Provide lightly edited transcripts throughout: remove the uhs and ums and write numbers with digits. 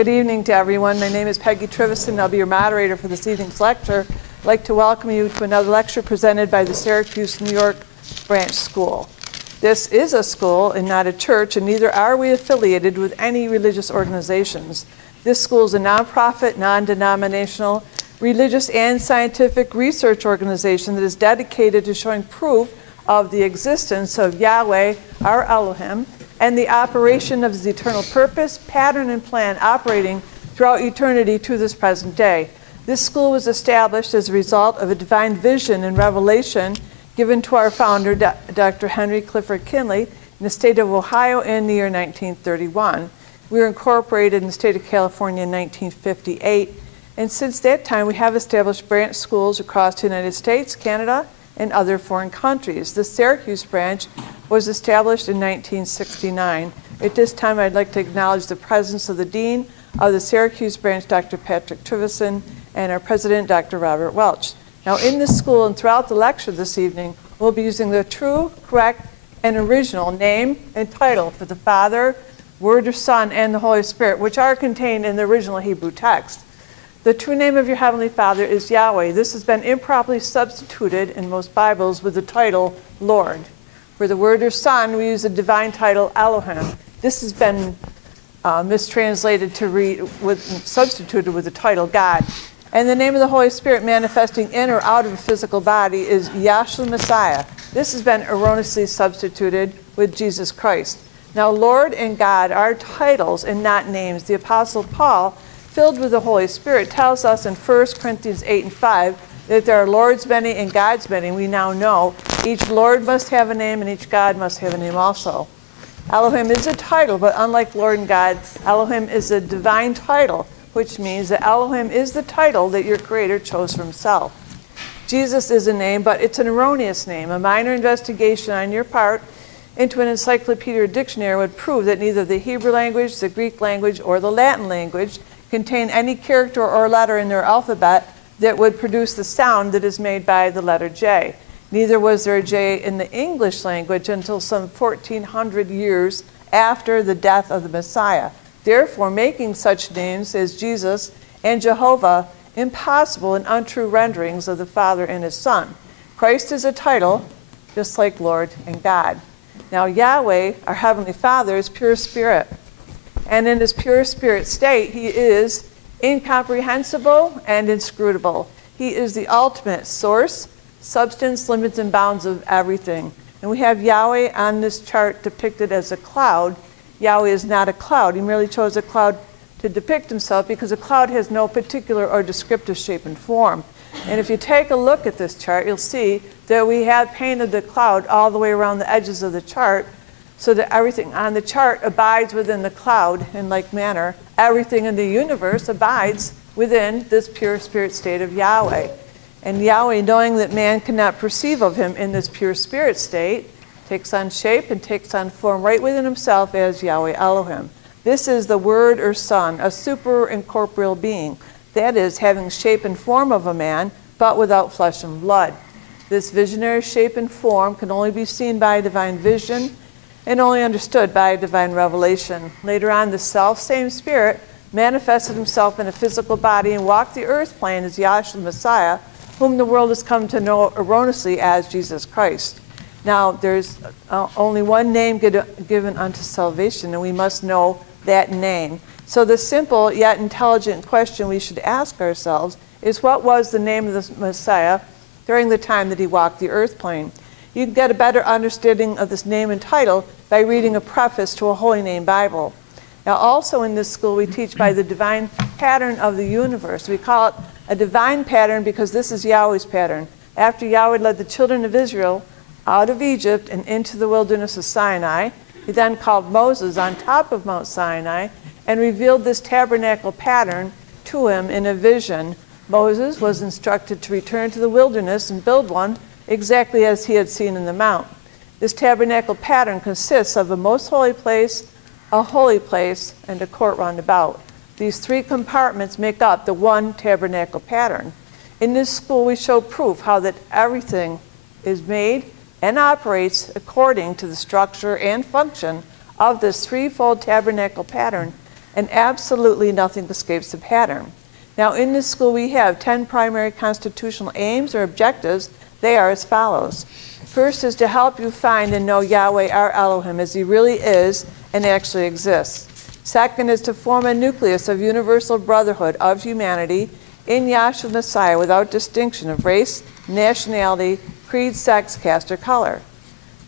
Good evening to everyone. My name is Peggy Trevison. I'll be your moderator for this evening's lecture. I'd like to welcome you to another lecture presented by the Syracuse, New York Branch School. This is a school and not a church, and neither are we affiliated with any religious organizations. This school is a nonprofit, non-denominational, religious and scientific research organization that is dedicated to showing proof of the existence of Yahweh, our Elohim, and the operation of his eternal purpose, pattern, and plan operating throughout eternity to this present day. This school was established as a result of a divine vision and revelation given to our founder, Dr. Henry Clifford Kinley, in the state of Ohio in the year 1931. We were incorporated in the state of California in 1958, and since that time we have established branch schools across the United States, Canada, and other foreign countries. The Syracuse branch was established in 1969. At this time, I'd like to acknowledge the presence of the Dean of the Syracuse branch, Dr. Patrick Trevison, and our President, Dr. Robert Welch. Now, in this school and throughout the lecture this evening, we'll be using the true, correct, and original name and title for the Father, Word or Son, and the Holy Spirit, which are contained in the original Hebrew text. The true name of your Heavenly Father is Yahweh. This has been improperly substituted in most Bibles with the title Lord. For the Word or Son, we use the divine title Elohim. This has been mistranslated to substituted with the title God. And the name of the Holy Spirit manifesting in or out of a physical body is Yahshua Messiah. This has been erroneously substituted with Jesus Christ. Now, Lord and God are titles and not names. The Apostle Paul, filled with the Holy Spirit, tells us in 1 Corinthians 8 and 5 that there are Lords many and Gods many. We now know each Lord must have a name and each God must have a name also. Elohim is a title, but unlike Lord and God, Elohim is a divine title, which means that Elohim is the title that your Creator chose for himself. Jesus is a name, but it's an erroneous name. A minor investigation on your part into an encyclopedia or dictionary would prove that neither the Hebrew language, the Greek language, or the Latin language contain any character or letter in their alphabet that would produce the sound that is made by the letter J. Neither was there a J in the English language until some 1400 years after the death of the Messiah. Therefore, making such names as Jesus and Jehovah impossible and untrue renderings of the Father and his Son. Christ is a title, just like Lord and God. Now, Yahweh, our Heavenly Father, is pure spirit. And in his pure spirit state, he is incomprehensible and inscrutable. He is the ultimate source, substance, limits, and bounds of everything. And we have Yahweh on this chart depicted as a cloud. Yahweh is not a cloud. He merely chose a cloud to depict himself because a cloud has no particular or descriptive shape and form. And if you take a look at this chart, you'll see that we have painted the cloud all the way around the edges of the chart so that everything on the chart abides within the cloud in like manner. Everything in the universe abides within this pure spirit state of Yahweh. And Yahweh, knowing that man cannot perceive of him in this pure spirit state, takes on shape and takes on form right within himself as Yahweh Elohim. This is the Word or Son, a super incorporeal being. That is, having shape and form of a man, but without flesh and blood. This visionary shape and form can only be seen by a divine vision and only understood by a divine revelation. Later on, the self-same Spirit manifested himself in a physical body and walked the earth plane as Yahshua Messiah, whom the world has come to know erroneously as Jesus Christ. Now, there's only one name given unto salvation, and we must know that name. So the simple yet intelligent question we should ask ourselves is, what was the name of the Messiah during the time that he walked the earth plane? You can get a better understanding of this name and title by reading a preface to a Holy Name Bible. Now, also in this school, we teach by the divine pattern of the universe. We call it a divine pattern because this is Yahweh's pattern. After Yahweh led the children of Israel out of Egypt and into the wilderness of Sinai, he then called Moses on top of Mount Sinai and revealed this tabernacle pattern to him in a vision. Moses was instructed to return to the wilderness and build one exactly as he had seen in the mount. This tabernacle pattern consists of a most holy place, a holy place, and a court round about. These three compartments make up the one tabernacle pattern. In this school, we show proof how that everything is made and operates according to the structure and function of this threefold tabernacle pattern and absolutely nothing escapes the pattern. Now, in this school, we have 10 primary constitutional aims or objectives. They are as follows. First is to help you find and know Yahweh our Elohim as he really is and actually exists. Second is to form a nucleus of universal brotherhood of humanity in Yahshua Messiah without distinction of race, nationality, creed, sex, caste, or color.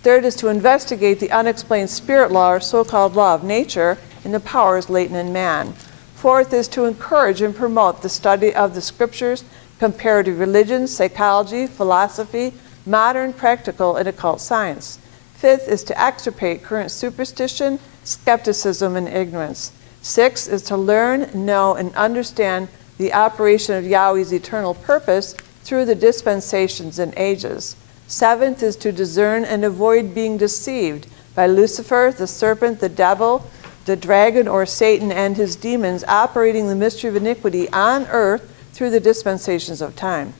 Third is to investigate the unexplained spirit law or so-called law of nature and the powers latent in man. Fourth is to encourage and promote the study of the scriptures, comparative religion, psychology, philosophy, modern, practical, and occult science. Fifth is to extirpate current superstition, skepticism, and ignorance. Sixth is to learn, know, and understand the operation of Yahweh's eternal purpose through the dispensations and ages. Seventh is to discern and avoid being deceived by Lucifer, the serpent, the devil, the dragon, or Satan and his demons operating the mystery of iniquity on earth through the dispensations of time.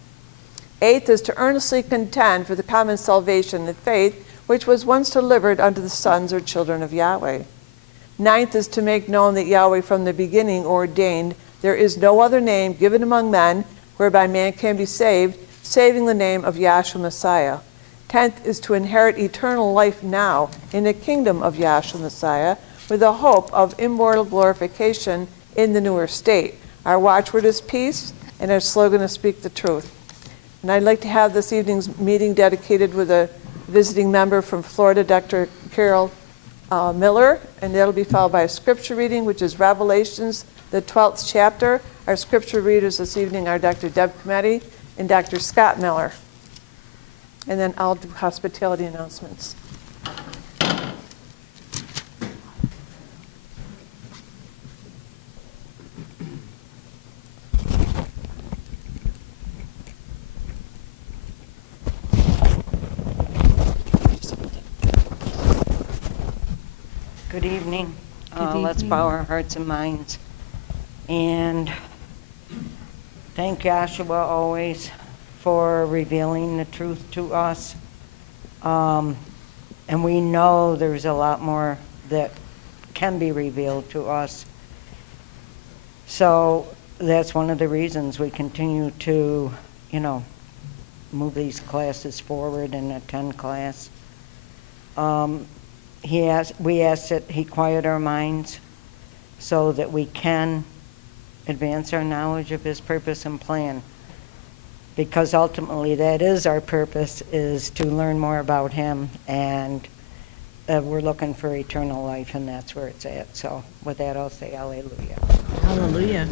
Eighth is to earnestly contend for the common salvation and faith which was once delivered unto the sons or children of Yahweh. Ninth is to make known that Yahweh from the beginning ordained there is no other name given among men whereby man can be saved, saving the name of Yahshua Messiah. 10th is to inherit eternal life now in the kingdom of Yahshua Messiah with the hope of immortal glorification in the newer state. Our watchword is peace, and our slogan is speak the truth. And I'd like to have this evening's meeting dedicated with a visiting member from Florida, Dr. Carol Miller, and that'll be followed by a scripture reading, which is Revelations, the 12th chapter. Our scripture readers this evening are Dr. Deb Cometti and Dr. Scott Miller. And then I'll do hospitality announcements. Good evening. Let's bow our hearts and minds. And thank Yahshua always for revealing the truth to us. And we know there's a lot more that can be revealed to us. So that's one of the reasons we continue to, move these classes forward and attend class. We ask that he quiet our minds so that we can advance our knowledge of his purpose and plan. Because ultimately that is our purpose, is to learn more about him, and we're looking for eternal life, and that's where it's at. So with that, I'll say hallelujah. Hallelujah.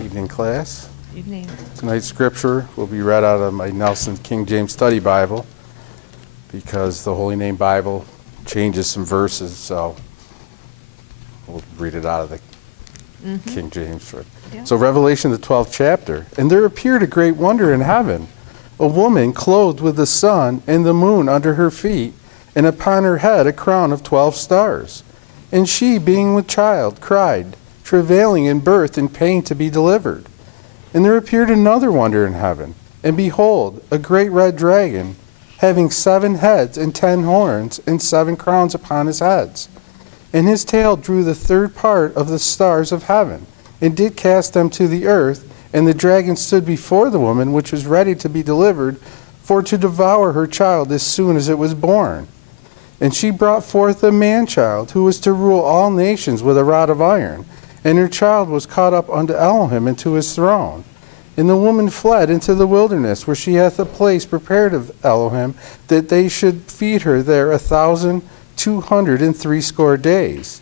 Evening, class. Evening. Tonight's scripture will be read out of my Nelson King James Study Bible, because the Holy Name Bible changes some verses, so we'll read it out of the King James. Yeah. So Revelation, the 12th chapter. And there appeared a great wonder in heaven, a woman clothed with the sun and the moon under her feet, and upon her head a crown of 12 stars. And she, being with child, cried, travailing in birth and pain to be delivered. And there appeared another wonder in heaven, and behold, a great red dragon, having 7 heads and 10 horns, and 7 crowns upon his heads. And his tail drew the third part of the stars of heaven, and did cast them to the earth. And the dragon stood before the woman, which was ready to be delivered, for to devour her child as soon as it was born. And she brought forth a man-child, who was to rule all nations with a rod of iron. And her child was caught up unto Elohim into his throne. And the woman fled into the wilderness, where she hath a place prepared of Elohim, that they should feed her there 1,260 days.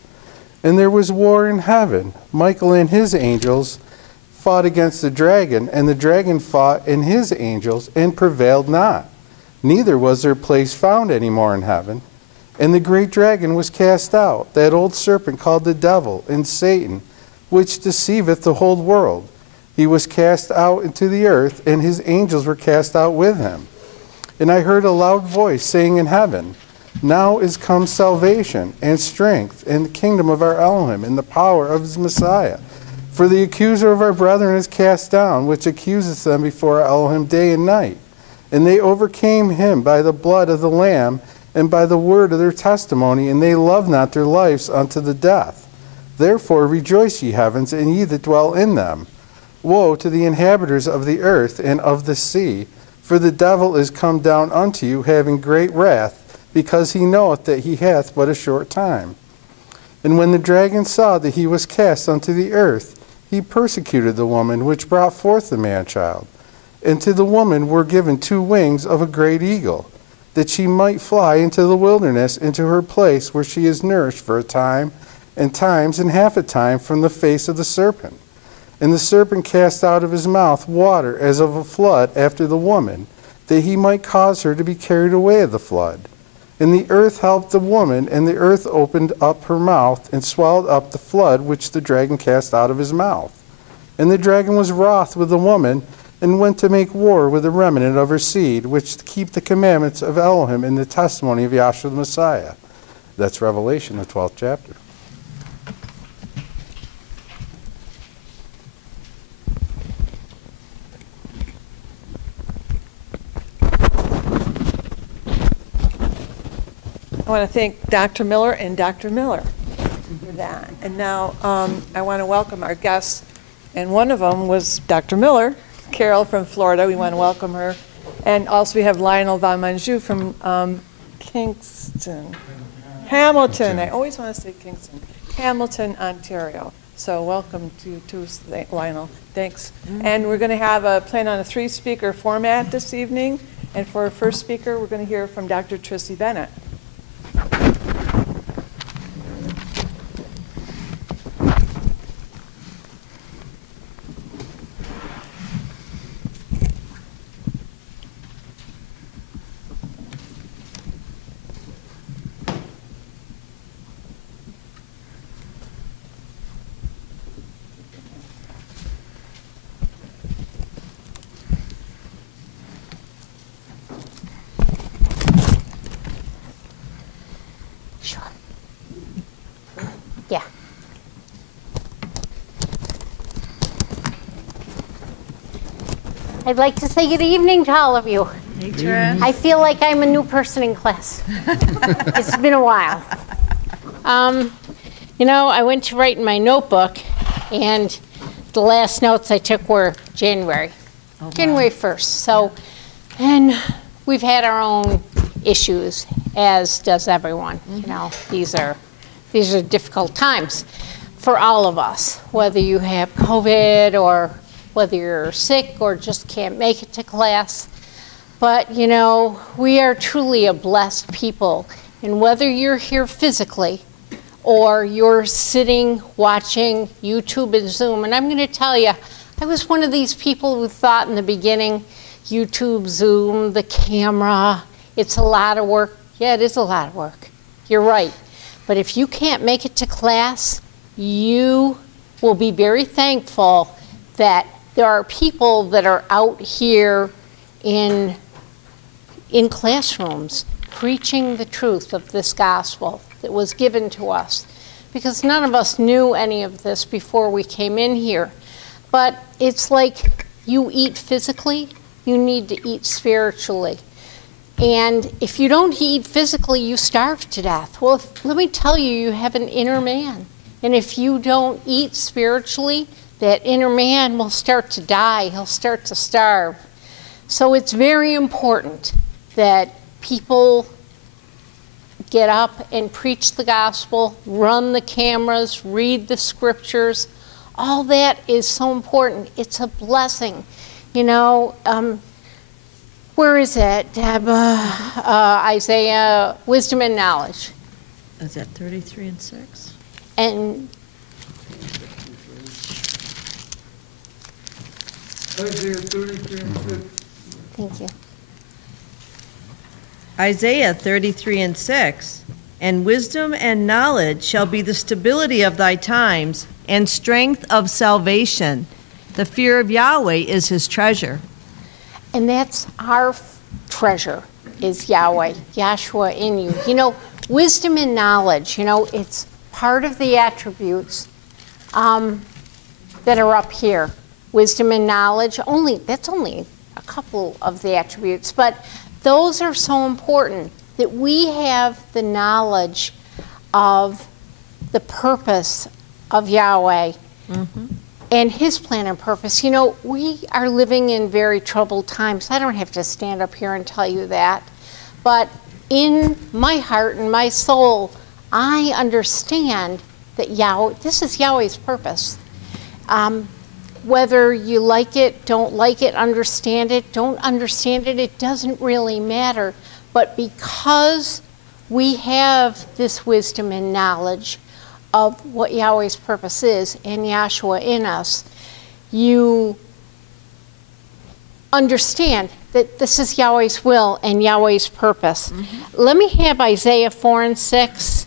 And there was war in heaven. Michael and his angels fought against the dragon, and the dragon fought and his angels, and prevailed not. Neither was their place found any more in heaven. And the great dragon was cast out, that old serpent called the devil and Satan, which deceiveth the whole world. He was cast out into the earth, and his angels were cast out with him. And I heard a loud voice saying in heaven, now is come salvation and strength and the kingdom of our Elohim and the power of his Messiah. For the accuser of our brethren is cast down, which accuseth them before our Elohim day and night. And they overcame him by the blood of the Lamb and by the word of their testimony, and they loved not their lives unto the death. Therefore rejoice, ye heavens, and ye that dwell in them. Woe to the inhabitants of the earth and of the sea, for the devil is come down unto you, having great wrath, because he knoweth that he hath but a short time. And when the dragon saw that he was cast unto the earth, he persecuted the woman which brought forth the man-child. And to the woman were given 2 wings of a great eagle, that she might fly into the wilderness, into her place where she is nourished for a time, and times and half a time from the face of the serpent. And the serpent cast out of his mouth water as of a flood after the woman, that he might cause her to be carried away of the flood. And the earth helped the woman, and the earth opened up her mouth, and swallowed up the flood which the dragon cast out of his mouth. And the dragon was wroth with the woman, and went to make war with the remnant of her seed, which keep the commandments of Elohim and the testimony of Yahshua the Messiah. That's Revelation, the 12th chapter. I want to thank Dr. Miller and Dr. Miller for that. And now I want to welcome our guests. And one of them was Dr. Miller, Carol from Florida. We want to welcome her. And also we have Lionel Van Manjou from Kingston. Hamilton. I always want to say Kingston. Hamilton, Ontario. So welcome to Lionel. Thanks. And we're going to have plan on a 3-speaker format this evening. And for our first speaker, we're going to hear from Dr. Trissy Bennett. Yeah. I'd like to say good evening to all of you. Hey, Trish. I feel like I'm a new person in class. It's been a while. You know, I went to write in my notebook, and the last notes I took were January 1st. So, and we've had our own issues, as does everyone. You know, these are difficult times for all of us, whether you have COVID or whether you're sick or just can't make it to class. But, you know, we are truly a blessed people. And whether you're here physically or you're sitting watching YouTube and Zoom, and I'm going to tell you, I was one of these people who thought in the beginning, YouTube, Zoom, the camera, it's a lot of work. Yeah, it is a lot of work. You're right. But if you can't make it to class, you will be very thankful that there are people that are out here in classrooms preaching the truth of this gospel that was given to us. Because none of us knew any of this before we came in here. But it's like you eat physically, you need to eat spiritually. And if you don't eat physically, you starve to death. Well, let me tell you, you have an inner man. And if you don't eat spiritually, that inner man will start to die. He'll start to starve. So it's very important that people get up and preach the gospel, run the cameras, read the scriptures. All that is so important. It's a blessing. You know, where is it, Deb? Isaiah, wisdom and knowledge. Is that 33 and 6? And Isaiah 33 and 6. thank you. Isaiah 33 and 6. And wisdom and knowledge shall be the stability of thy times, and strength of salvation. The fear of Yahweh is his treasure. And that's our treasure, is Yahweh, Yahshua in you. You know, wisdom and knowledge, you know, it's part of the attributes that are up here. Wisdom and knowledge, that's only a couple of the attributes, but those are so important that we have the knowledge of the purpose of Yahweh and his plan and purpose. You know, we are living in very troubled times. I don't have to stand up here and tell you that, but in my heart and my soul, I understand that this is Yahweh's purpose. Whether you like it, don't like it, understand it, don't understand it, it doesn't really matter. But because we have this wisdom and knowledge of what Yahweh's purpose is and Yahshua in us, you understand that this is Yahweh's will and Yahweh's purpose. Let me have Isaiah 4 and 6.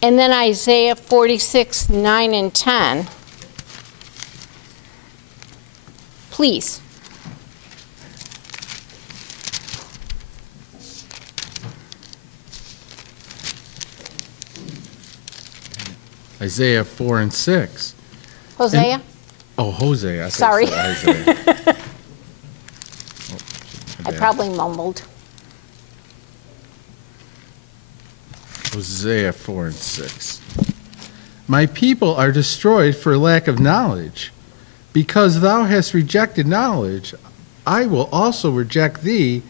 And then Isaiah 46, 9 and 10. Please. Isaiah 4 and 6. Hosea? Hosea. I thought Sorry. you said Isaiah. I probably mumbled. Hosea 4 and 6. My people are destroyed for lack of knowledge. Because thou hast rejected knowledge, I will also reject thee,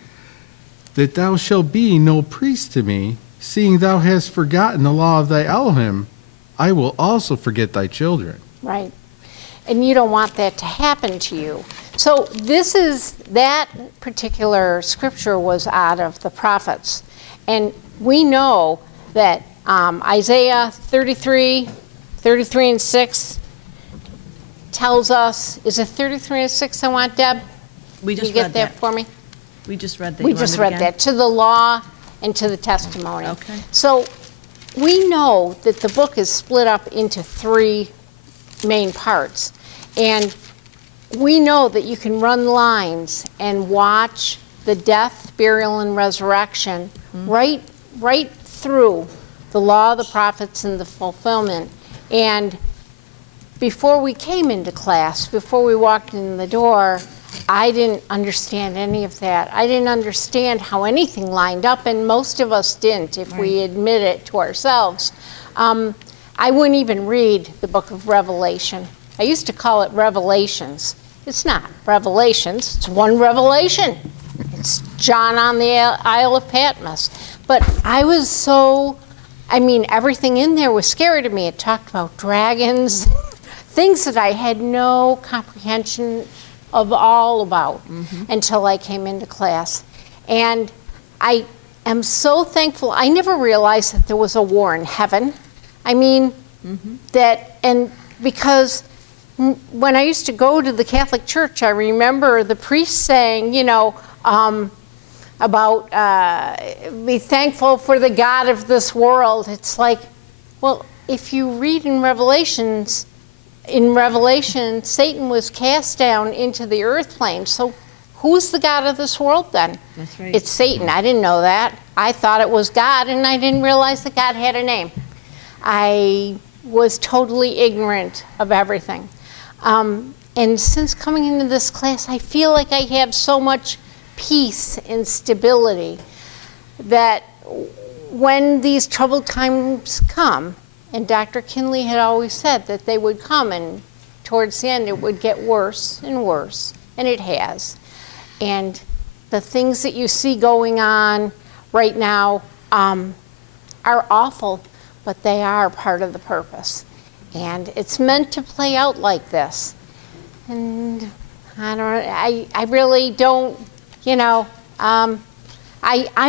that thou shalt be no priest to me. Seeing thou hast forgotten the law of thy Elohim, I will also forget thy children. Right. And you don't want that to happen to you. So that particular scripture was out of the prophets. And we know that Isaiah 33 and 6 tells us, is it 33 and 6 I want, Deb? We just Can you read get that for me? We just read that. We You want just it read again? that, to the law and to the testimony. Okay. So we know that the book is split up into 3 main parts. And we know that you can run lines and watch the death, burial, and resurrection right through the law, the prophets, and the fulfillment. And before we came into class, before we walked in the door, I didn't understand any of that. I didn't understand how anything lined up, and most of us didn't, if we admit it to ourselves. I wouldn't even read the book of Revelation. I used to call it Revelations. It's not Revelations, it's one revelation. It's John on the Isle of Patmos. But I was everything in there was scary to me. It talked about dragons, things that I had no comprehension of all about until I came into class. And I am so thankful. I never realized that there was a war in heaven. Because when I used to go to the Catholic Church, I remember the priest saying, about be thankful for the God of this world. It's like, well, if you read in Revelation, Satan was cast down into the earth plane. So who's the God of this world then? That's right. It's Satan. I didn't know that. I thought it was God, and I didn't realize that God had a name. I was totally ignorant of everything. And since coming into this class, I feel like I have so much peace and stability that when these troubled times come, and Dr. Kinley had always said that they would come, and towards the end it would get worse and worse, and it has. And the things that you see going on right now are awful, but they are part of the purpose. And it's meant to play out like this. And I really don't, I'm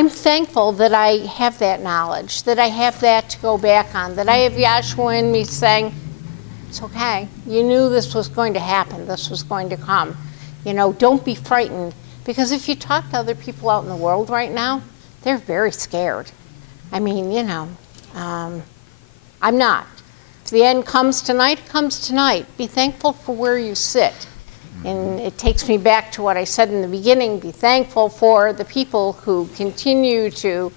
thankful that I have that knowledge, that I have that to go back on, that I have Yahshua in me saying, it's okay. You knew this was going to happen. This was going to come. Don't be frightened. Because if you talk to other people out in the world right now, they're very scared. I'm not. If the end comes tonight, it comes tonight. Be thankful for where you sit. And it takes me back to what I said in the beginning. Be thankful for the people who continue to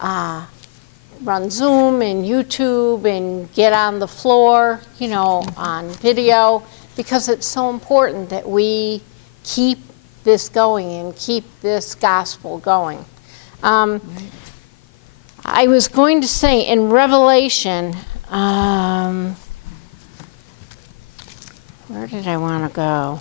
run Zoom and YouTube and get on the floor, you know, on video, because it's so important that we keep this going and keep this gospel going. I was going to say in Revelation, where did I want to go?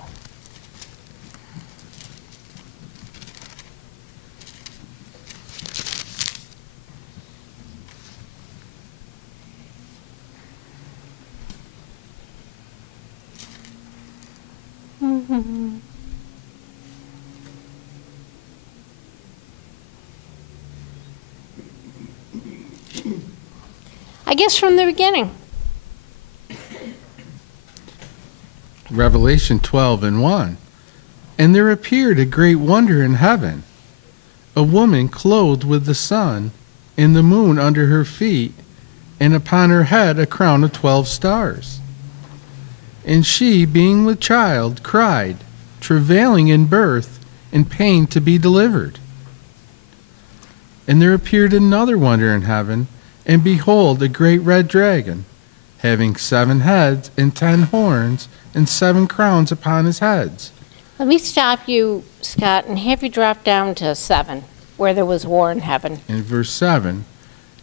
I guess from the beginning. Revelation 12:1. And there appeared a great wonder in heaven, a woman clothed with the sun, and the moon under her feet, and upon her head a crown of 12 stars. And she, being with child, cried, travailing in birth, and pain to be delivered. And there appeared another wonder in heaven, and behold, a great red dragon, having 7 heads and 10 horns, and 7 crowns upon his heads. Let me stop you, Scott, and have you drop down to 7, where there was war in heaven. In verse 7,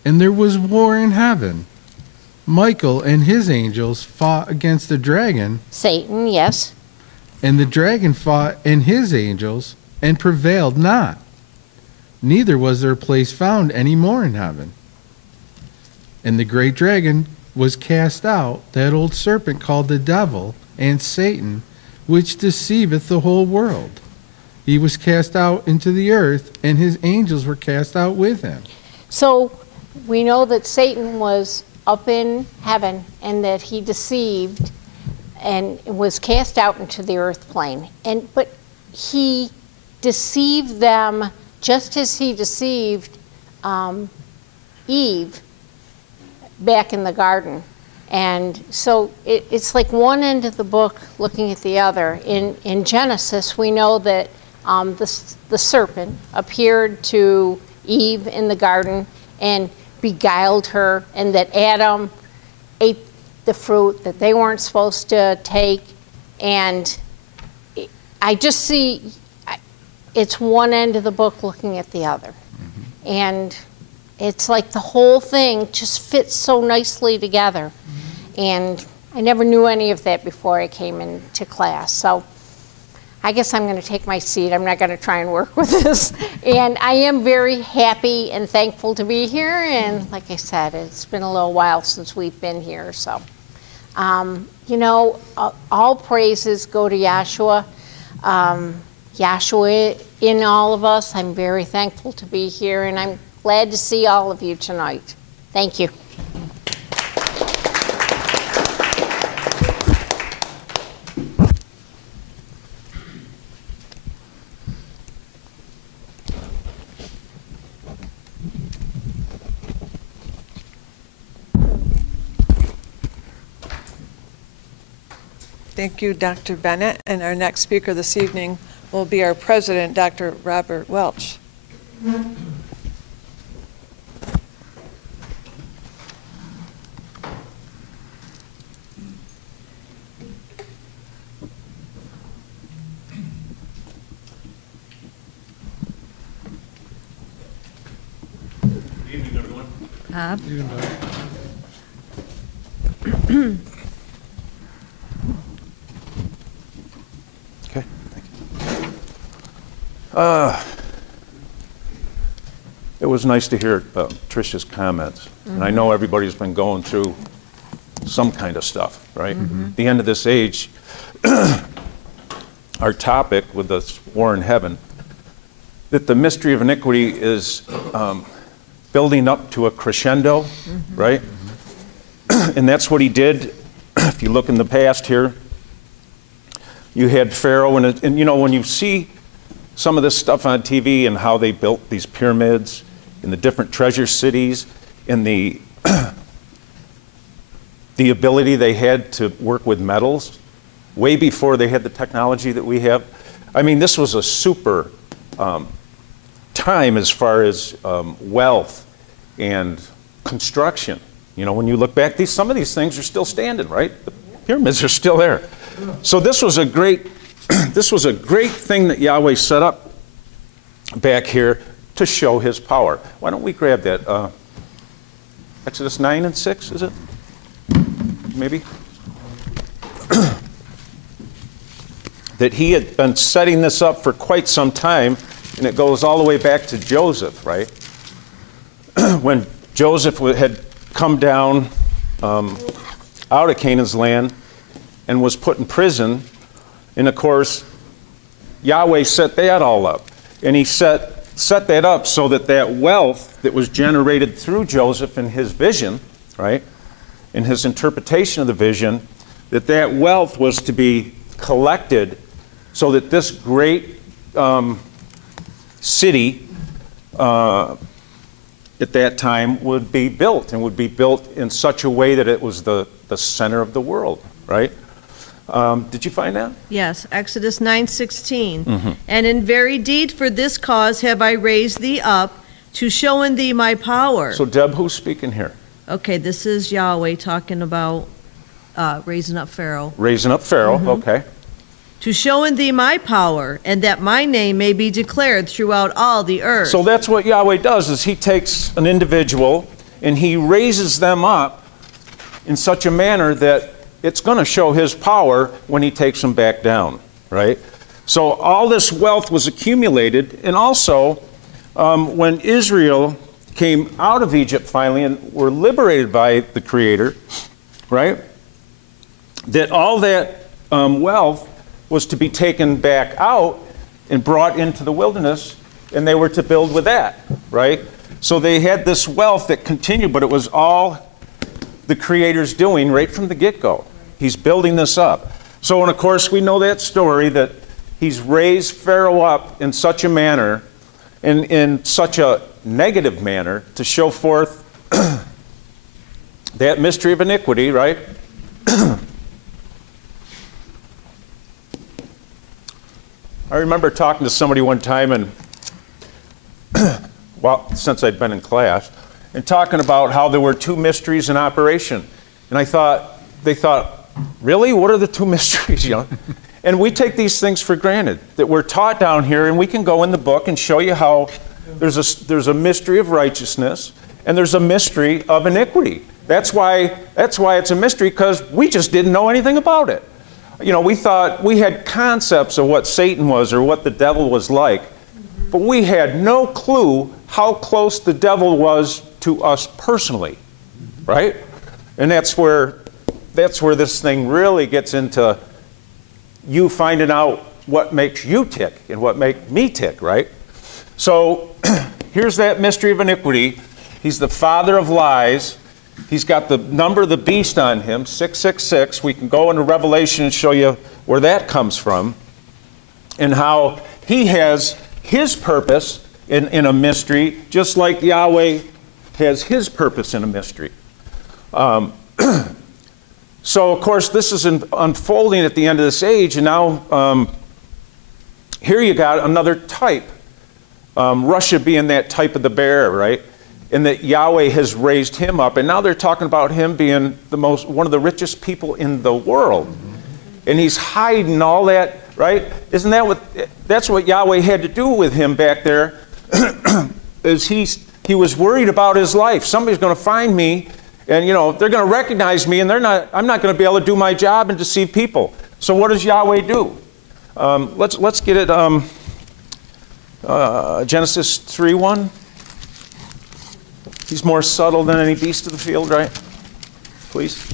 and there was war in heaven. Michael and his angels fought against the dragon, Satan, yes. and the dragon fought and his angels, and prevailed not. Neither was their place found any more in heaven. And the great dragon was cast out, that old serpent called the devil and Satan, which deceiveth the whole world. He was cast out into the earth, and his angels were cast out with him. So we know that Satan was up in heaven and that he deceived and was cast out into the earth plane. But he deceived them just as he deceived Eve back in the garden. And so it's like one end of the book looking at the other. In Genesis, we know that the serpent appeared to Eve in the garden and beguiled her, and that Adam ate the fruit that they weren't supposed to take. And I just see it's one end of the book looking at the other. Mm-hmm. And it's like the whole thing just fits so nicely together. Mm-hmm. And I never knew any of that before I came into class. So I guess I'm going to take my seat. I'm not going to try and work with this. And I am very happy and thankful to be here. And like I said, it's been a little while since we've been here. So, you know, all praises go to Yahshua. Yahshua in all of us. I'm very thankful to be here. And I'm glad to see all of you tonight. Thank you. Thank you, Dr. Bennett. And our next speaker this evening will be our president, Dr. Robert Welch. Good evening, everyone. Okay, thank you. It was nice to hear Tricia's comments. And I know everybody's been going through some kind of stuff, right? At the end of this age, our topic with this war in heaven, that the mystery of iniquity is building up to a crescendo, right? And that's what he did. If you look in the past here, you had Pharaoh, and you know, when you see some of this stuff on TV and how they built these pyramids in the different treasure cities, in the the ability they had to work with metals way before they had the technology that we have. I mean, this was a super time as far as wealth and construction. You know, when you look back, some of these things are still standing, right? The pyramids are still there. So this was a great, this was a great thing that Yahweh set up back here to show his power. Why don't we grab that? Exodus 9 and 6, is it? Maybe? That he had been setting this up for quite some time, and it goes all the way back to Joseph, right? When Joseph had come down out of Canaan's land and was put in prison, and of course, Yahweh set that all up. And he set that up so that that wealth that was generated through Joseph in his vision, right, in his interpretation of the vision, that wealth was to be collected so that this great city at that time would be built, and would be built in such a way that it was the center of the world, right? Did you find that? Yes, Exodus 9:16. Mm-hmm. And in very deed for this cause have I raised thee up, to show in thee my power. So Deb, who's speaking here? Okay, this is Yahweh talking about raising up Pharaoh. Raising up Pharaoh, Mm-hmm. okay. To show in thee my power, and that my name may be declared throughout all the earth. So that's what Yahweh does, is he takes an individual and he raises them up in such a manner that it's going to show his power when he takes them back down, right? So all this wealth was accumulated, and also when Israel came out of Egypt finally and were liberated by the Creator, right, that all that wealth was to be taken back out and brought into the wilderness, and they were to build with that, right? So they had this wealth that continued, but it was all the Creator's doing right from the get-go. He's building this up. So, and of course, we know that story that he's raised Pharaoh up in such a manner, in such a negative manner, to show forth that mystery of iniquity, right? I remember talking to somebody one time, and well, since I'd been in class, and talking about how there were two mysteries in operation. And they thought, really? What are the two mysteries, you know? And we take these things for granted, that we're taught down here, and we can go in the book and show you how there's a mystery of righteousness, and there's a mystery of iniquity. That's why it's a mystery, because we just didn't know anything about it. You know, we thought we had concepts of what Satan was or what the devil was like, but we had no clue how close the devil was to us personally, right? And that's where this thing really gets into you finding out what makes you tick and what makes me tick, right? So here's that mystery of iniquity. He's the father of lies. He's got the number of the beast on him, 666. We can go into Revelation and show you where that comes from, and how he has his purpose in a mystery, just like Yahweh has his purpose in a mystery. So, of course, this is unfolding at the end of this age, and now here you got another type. Russia being that type of the bear, right? And that Yahweh has raised him up, and now they're talking about him being one of the richest people in the world. And he's hiding all that, right? Isn't that that's what Yahweh had to do with him back there, is he was worried about his life. Somebody's going to find me, and you know, they're going to recognize me, and I'm not going to be able to do my job and deceive people. So what does Yahweh do? Let's get it, Genesis 3:1. He's more subtle than any beast of the field, right? Please.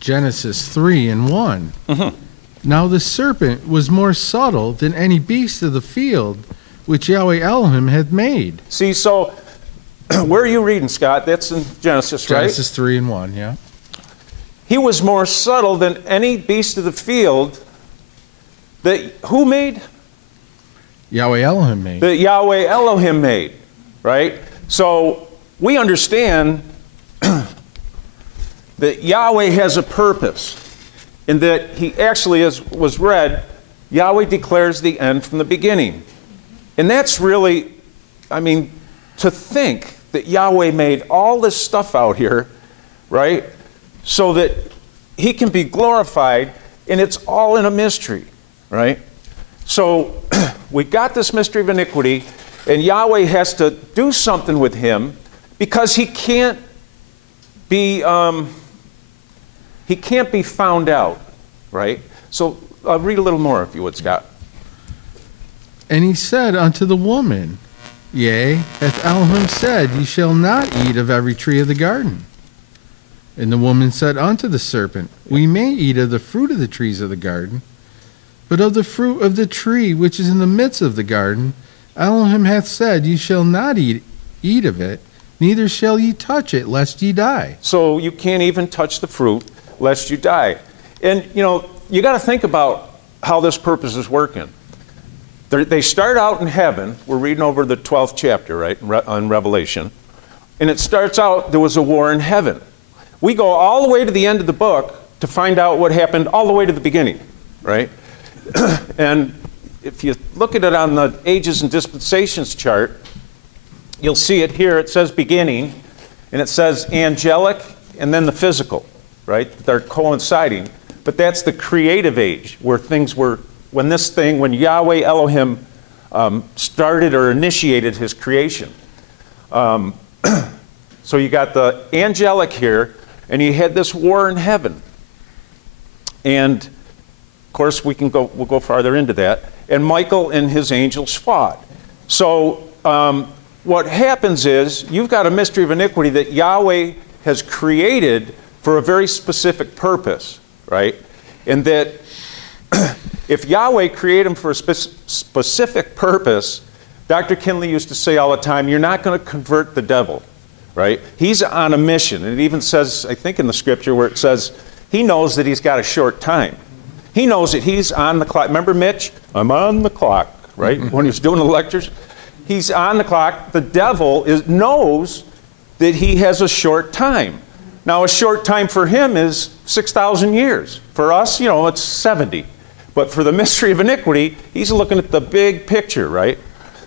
Genesis 3:1. Mm-hmm. Now the serpent was more subtle than any beast of the field which Yahweh Elohim had made. See, so where are you reading, Scott? That's in Genesis, right? Genesis 3:1, yeah. He was more subtle than any beast of the field that who made? Yahweh Elohim made. That Yahweh Elohim made. right? So we understand that Yahweh has a purpose, and that he actually, as was read, Yahweh declares the end from the beginning. And that's really, I mean, to think that Yahweh made all this stuff out here, right, so that he can be glorified, and it's all in a mystery, right? So we got this mystery of iniquity, and Yahweh has to do something with him because he can't be found out, right? So read a little more, if you would, Scott. And he said unto the woman, Yea, hath Elohim said, Ye shall not eat of every tree of the garden. And the woman said unto the serpent, We may eat of the fruit of the trees of the garden, but of the fruit of the tree which is in the midst of the garden, Elohim hath said, Ye shall not eat of it, neither shall ye touch it, lest ye die. So you can't even touch the fruit, lest you die. And, you know, you got to think about how this purpose is working. They start out in heaven. We're reading over the 12th chapter, right, on Revelation. And it starts out, there was a war in heaven. We go all the way to the end of the book to find out what happened all the way to the beginning, right? And if you look at it on the ages and dispensations chart, you'll see it here. It says beginning, and it says angelic, and then the physical, right? They're coinciding. But that's the creative age, where things were, when Yahweh Elohim started or initiated his creation. So you got the angelic here, and you had this war in heaven. And of course, we'll go farther into that. And Michael and his angels fought. So what happens is, you've got a mystery of iniquity that Yahweh has created for a very specific purpose, right? And that if Yahweh created him for a specific purpose, Dr. Kinley used to say all the time, you're not going to convert the devil, right? He's on a mission. And it even says, I think in the scripture, where it says, he knows that he's got a short time. He knows that he's on the clock. Remember Mitch? I'm on the clock, right? When he was doing the lectures. He's on the clock. The devil knows that he has a short time. Now, a short time for him is 6,000 years. For us, you know, it's 70. But for the mystery of iniquity, he's looking at the big picture, right?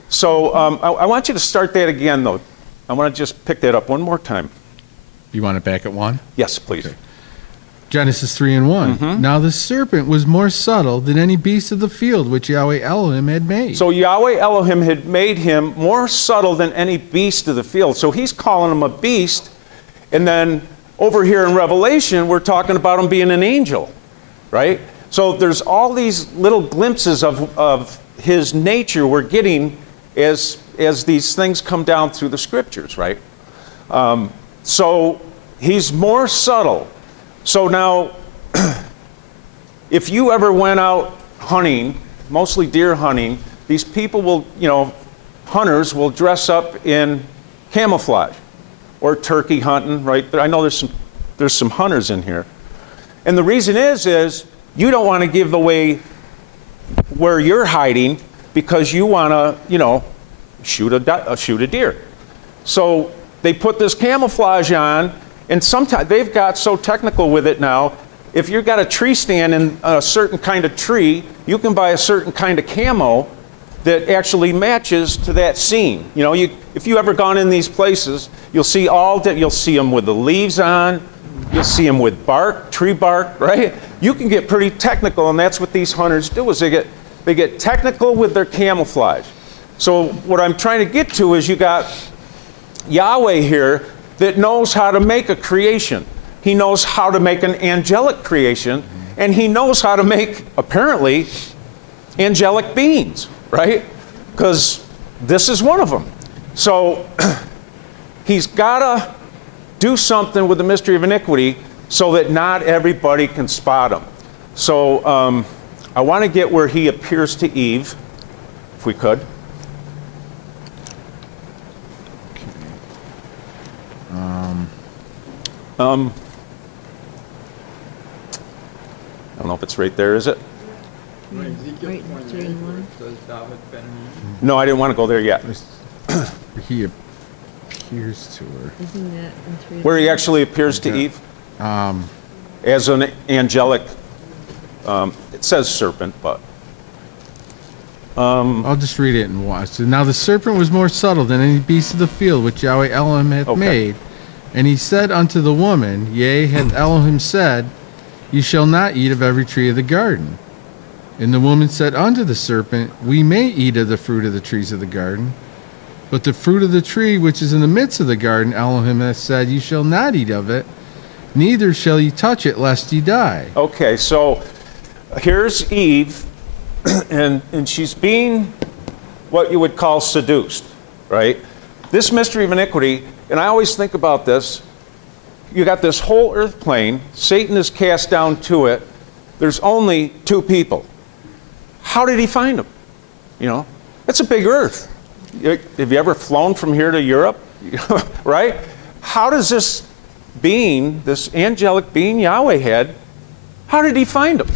So I want you to start that again, though. I want to just pick that up one more time. You want it back at 1? Yes, please. Okay. Genesis 3:1. Mm-hmm. Now the serpent was more subtle than any beast of the field which Yahweh Elohim had made. So Yahweh Elohim had made him more subtle than any beast of the field. So he's calling him a beast. And then over here in Revelation, we're talking about him being an angel, right? So there's all these little glimpses of his nature we're getting as these things come down through the scriptures, right? So he's more subtle. So now, if you ever went out hunting, mostly deer hunting, these people will, you know, hunters will dress up in camouflage, or turkey hunting, right? I know there's some hunters in here. And the reason is you don't want to give away where you're hiding because you want to, you know, shoot a deer. So they put this camouflage on, and sometimes they've got so technical with it now, if you've got a tree stand in a certain kind of tree, you can buy a certain kind of camo that actually matches to that scene. You know, if you ever gone in these places, you'll see you'll see them with the leaves on, you'll see them with bark, tree bark, right? You can get pretty technical, and that's what these hunters do, is they get technical with their camouflage. So what I'm trying to get to is you got Yahweh here that knows how to make a creation. He knows how to make an angelic creation, and he knows how to make, apparently, angelic beings, right? Because this is one of them. So he's got to do something with the mystery of iniquity so that not everybody can spot him. So I want to get where he appears to Eve, if we could. I don't know if it's right there, is it? Ezekiel 28 says David ben. No, I didn't want to go there yet. appears to her. Isn't that in 3? Where he actually appears to Eve as an angelic, it says serpent, but I'll just read it and watch. So now the serpent was more subtle than any beast of the field which Yahweh Elohim hath made. And he said unto the woman, Yea, hath Elohim said, Ye shall not eat of every tree of the garden. And the woman said unto the serpent, We may eat of the fruit of the trees of the garden, but the fruit of the tree which is in the midst of the garden, Elohim hath said, Ye shall not eat of it, neither shall ye touch it, lest ye die. okay, so here's Eve, and she's being what you would call seduced, right? This mystery of iniquity, and I always think about this, you got this whole earth plane, Satan is cast down to it, there's only 2 people. How did he find them? You know, it's a big earth. Have you ever flown from here to Europe? Right? How does this being, this angelic being Yahweh had, how did he find them?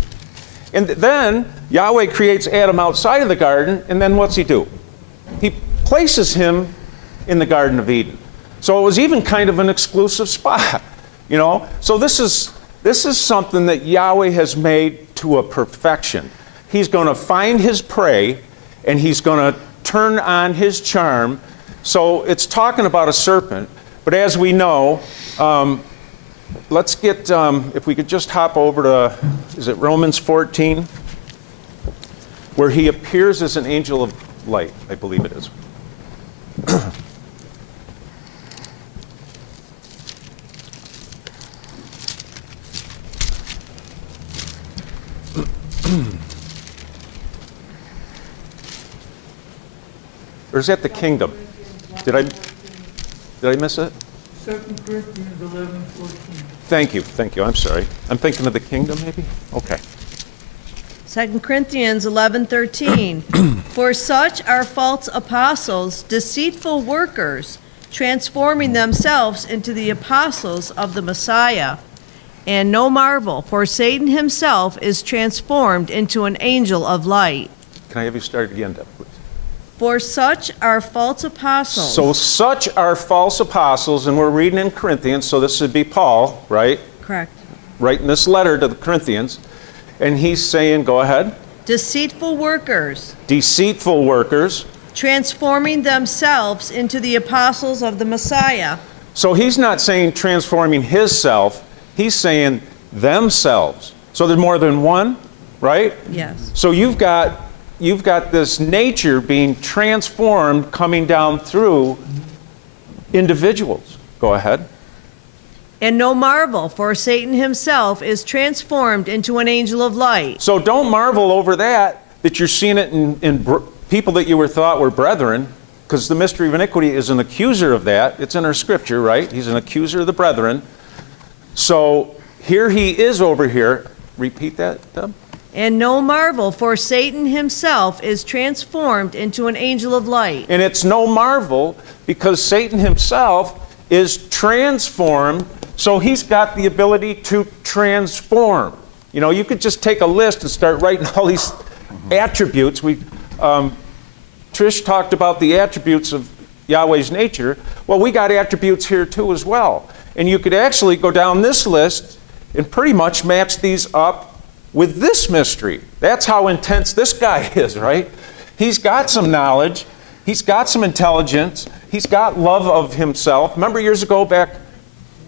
And then Yahweh creates Adam outside of the garden, and then what's he do? He places him in the Garden of Eden. So it was even kind of an exclusive spot, you know? So this is something that Yahweh has made to a perfection. He's going to find his prey, and he's going to turn on his charm. So it's talking about a serpent, but as we know, let's get, if we could just hop over to, is it Romans 14? Where he appears as an angel of light, I believe it is. Or is that the kingdom? Did I miss it? 2 Corinthians 11:14. Thank you, I'm sorry. I'm thinking of the kingdom, maybe? Okay. 2 Corinthians 11:13. For such are false apostles, deceitful workers, transforming themselves into the apostles of the Messiah. And no marvel, for Satan himself is transformed into an angel of light. Can I have you start again, Deb, please? For such are false apostles. So such are false apostles, and we're reading in Corinthians, so this would be Paul, right? Correct. Writing this letter to the Corinthians, and he's saying, go ahead. Deceitful workers. Deceitful workers. Transforming themselves into the apostles of the Messiah. So he's not saying transforming himself, he's saying themselves. So there's more than one, right? Yes. So you've got this nature being transformed coming down through individuals. Go ahead. And no marvel, for Satan himself is transformed into an angel of light. So don't marvel over that you're seeing it in people that you thought were brethren, because the mystery of iniquity is an accuser of that. It's in our scripture, right? He's an accuser of the brethren. So here he is over here. Repeat that, Deb. And no marvel, for Satan himself is transformed into an angel of light. And it's no marvel because Satan himself is transformed, so he's got the ability to transform. You know, you could just take a list and start writing all these attributes. Trish talked about the attributes of Yahweh's nature. Well, we got attributes here too as well. And you could actually go down this list and pretty much match these up with this mystery. That's how intense this guy is, right? He's got some knowledge. He's got some intelligence. He's got love of himself. Remember years ago back, I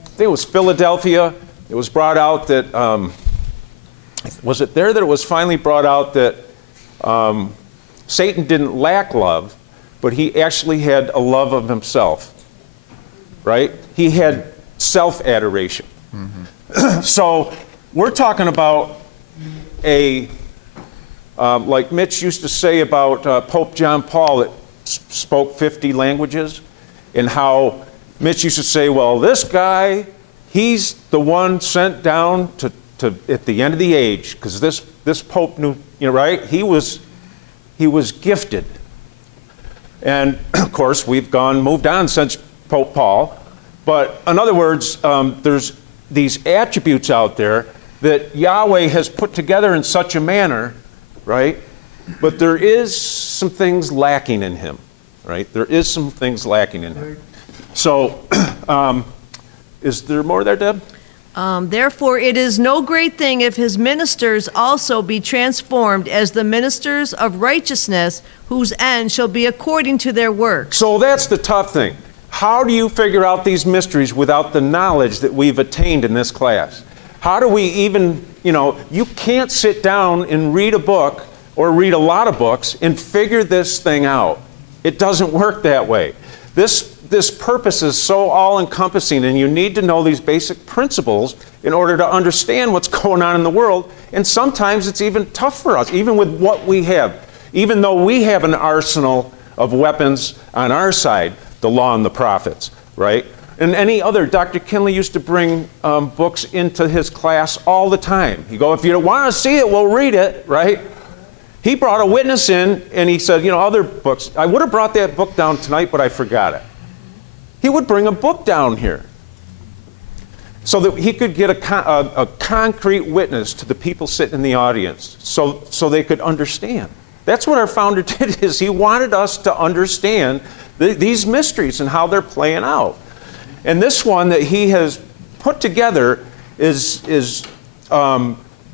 think it was Philadelphia, it was brought out that, was it there that it was finally brought out that Satan didn't lack love, but he actually had a love of himself, right? He had self-adoration. Mm-hmm. So we're talking about like Mitch used to say about Pope John Paul that spoke 50 languages, and how Mitch used to say, well, this guy, he's the one sent down to at the end of the age, because this Pope knew, you know, right? He was gifted. And of course, we've moved on since Pope Paul. But in other words, there's these attributes out there that Yahweh has put together in such a manner, right? But there is some things lacking in him, right? There is some things lacking in him. So, is there more there, Deb? Therefore, it is no great thing if his ministers also be transformed as the ministers of righteousness, whose end shall be according to their works. So that's the tough thing. How do you figure out these mysteries without the knowledge that we've attained in this class? How do we even, you can't sit down and read a book or read a lot of books and figure this thing out. It doesn't work that way. This purpose is so all-encompassing, and you need to know these basic principles in order to understand what's going on in the world. And sometimes it's even tough for us, even with what we have. Even though we have an arsenal of weapons on our side, the law and the prophets, right? And any other, Dr. Kinley used to bring books into his class all the time. He'd go, if you don't want to see it, we'll read it, right? He brought a witness in, and he said, other books. I would have brought that book down tonight, but I forgot it. He would bring a book down here so that he could get a concrete witness to the people sitting in the audience so they could understand. That's what our founder did, is he wanted us to understand these mysteries and how they're playing out. And this one that he has put together is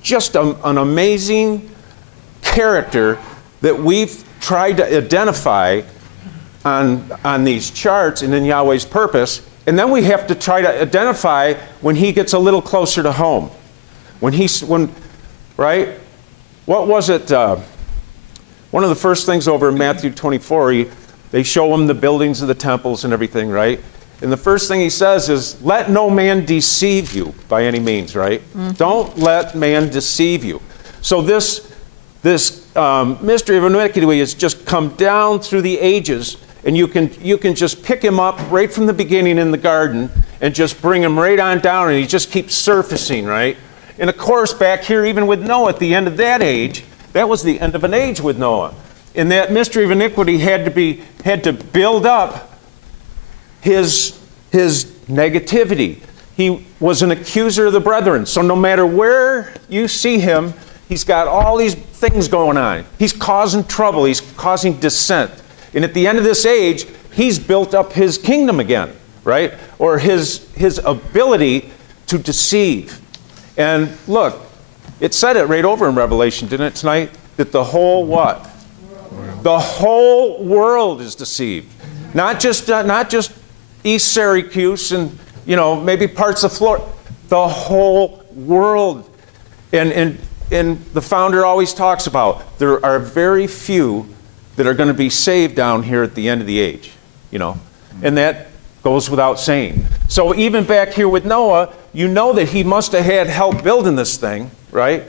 just an amazing character that we've tried to identify on these charts and in Yahweh's purpose. And then we have to try to identify when he gets a little closer to home. Right? What was it? One of the first things over in Matthew 24, they show him the buildings of the temples and everything, right? And the first thing he says is, let no man deceive you by any means, right? Mm-hmm. Don't let man deceive you. So this mystery of iniquity has just come down through the ages, and you can just pick him up right from the beginning in the garden and just bring him right on down, and he just keeps surfacing, right? And of course, back here, even with Noah at the end of that age, that was the end of an age with Noah. And that mystery of iniquity had to build up his negativity. He was an accuser of the brethren. So no matter where you see him, he's got all these things going on. He's causing trouble. He's causing dissent. And at the end of this age, he's built up his kingdom again, right? Or his ability to deceive. And look, it said it right over in Revelation, didn't it, tonight? That the whole what? The whole world is deceived. Not just East Syracuse and, maybe parts of Florida. The whole world. And the founder always talks about there are very few that are going to be saved down here at the end of the age, And that goes without saying. So even back here with Noah, you know that he must have had help building this thing, right?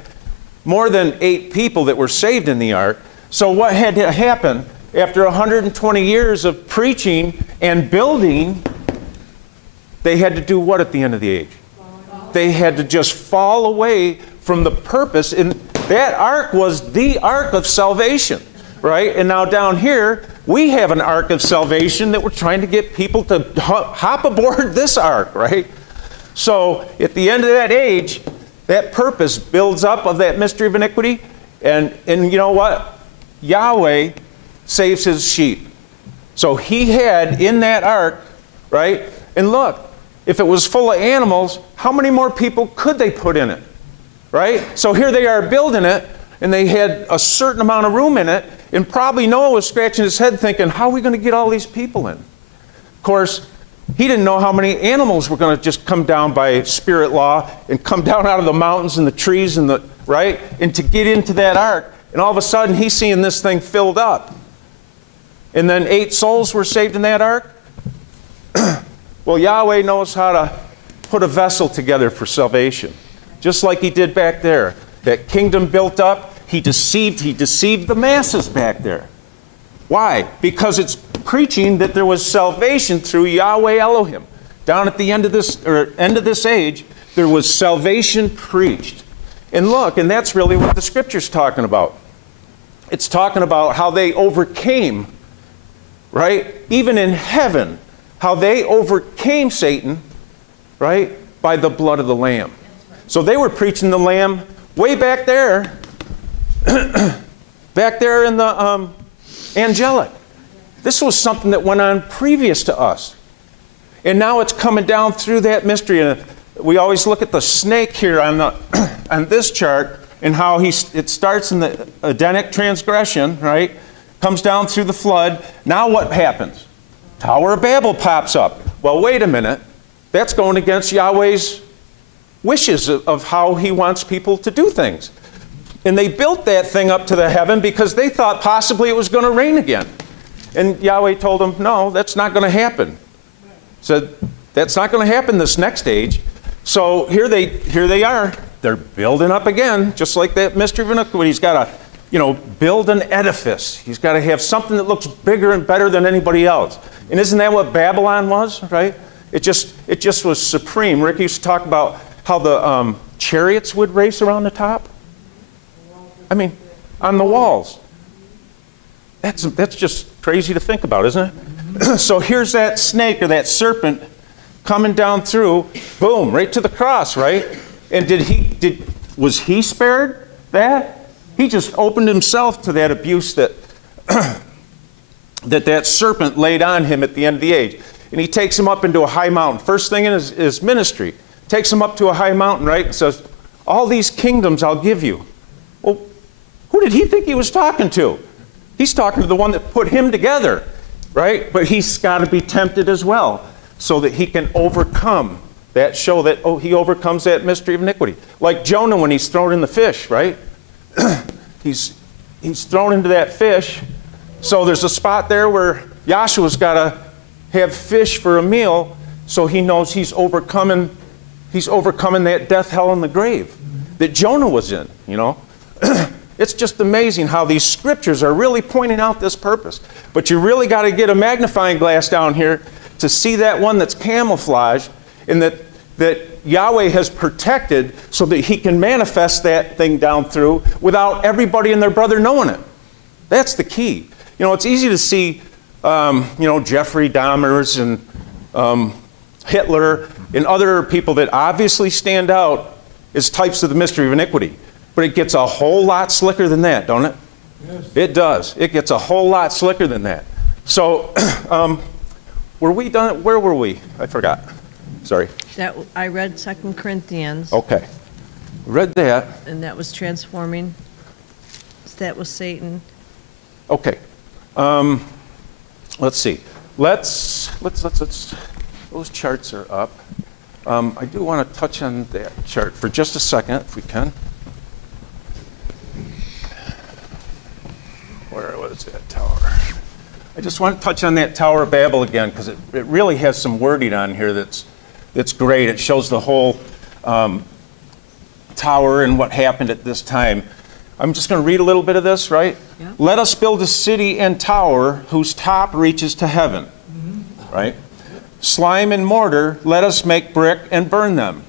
More than 8 people that were saved in the ark. So what had to happen after 120 years of preaching and building? They had to do what at the end of the age? They had to just fall away from the purpose. And that ark was the ark of salvation, right? And now down here, we have an ark of salvation that we're trying to get people to hop aboard this ark, right? So at the end of that age, that purpose builds up of that mystery of iniquity. And you know what? Yahweh saves his sheep. So he had in that ark, right? And look, if it was full of animals, how many more people could they put in it? Right? So here they are building it, and they had a certain amount of room in it, and probably Noah was scratching his head thinking, how are we going to get all these people in? Of course, he didn't know how many animals were going to just come down by spirit law and come down out of the mountains and the trees and right? And to get into that ark. And all of a sudden, he's seeing this thing filled up. And then 8 souls were saved in that ark. Well, Yahweh knows how to put a vessel together for salvation. Just like he did back there. That kingdom built up, he deceived the masses back there. Why? Because it's preaching that there was salvation through Yahweh Elohim. Down at the end of this age, there was salvation preached. And look, and that's really what the scripture's talking about. It's talking about how they overcame, right? Even in heaven, how they overcame Satan, right? By the blood of the Lamb. So they were preaching the Lamb way back there, back there in the angelic. This was something that went on previous to us. And now it's coming down through that mystery. And we always look at the snake here on, on this chart and how it starts in the Edenic transgression, right? Comes down through the flood. Now what happens? Tower of Babel pops up. Well, wait a minute. That's going against Yahweh's wishes of how he wants people to do things. And they built that thing up to the heaven because they thought possibly it was going to rain again. And Yahweh told them, no, that's not going to happen. Said, that's not going to happen this next age. So here they are. They're building up again, just like that mystery of iniquity. He's got to, build an edifice. He's got to have something that looks bigger and better than anybody else. And isn't that what Babylon was, right? It just was supreme. Rick used to talk about how the chariots would race around the top. I mean, on the walls. That's just crazy to think about, isn't it? So here's that snake or that serpent coming down through, boom, right to the cross, right? And was he spared that? He just opened himself to that abuse that that serpent laid on him at the end of the age. And he takes him up into a high mountain. First thing in his ministry, takes him up to a high mountain, right? And says, all these kingdoms I'll give you. Well, who did he think he was talking to? He's talking to the one that put him together, right? But he's got to be tempted as well so that he can overcome that, show that, he overcomes that mystery of iniquity. Like Jonah when he's thrown in the fish, right? He's thrown into that fish. So there's a spot there where Yahshua's got to have fish for a meal, so he knows he's overcoming that death, hell, and the grave that Jonah was in, It's just amazing how these scriptures are really pointing out this purpose. But you really got to get a magnifying glass down here to see that one that's camouflaged and that Yahweh has protected so that he can manifest that thing down through without everybody and their brother knowing it. That's the key. It's easy to see, Jeffrey Dahmer's and Hitler and other people that obviously stand out as types of the mystery of iniquity. But it gets a whole lot slicker than that, don't it? Yes. It does. It gets a whole lot slicker than that. So, were we done? Where were we? I forgot. Sorry. I read 2 Corinthians. Okay. Read that. And that was transforming. That was Satan. Okay. Let's see. Let's. Those charts are up. I do want to touch on that chart for just a second, if we can. Where was that tower? I just want to touch on that Tower of Babel again because it really has some wording on here that's great. It shows the whole tower and what happened at this time. I'm just going to read a little bit of this, right? Yeah. Let us build a city and tower whose top reaches to heaven, right? Slime and mortar, let us make brick and burn them.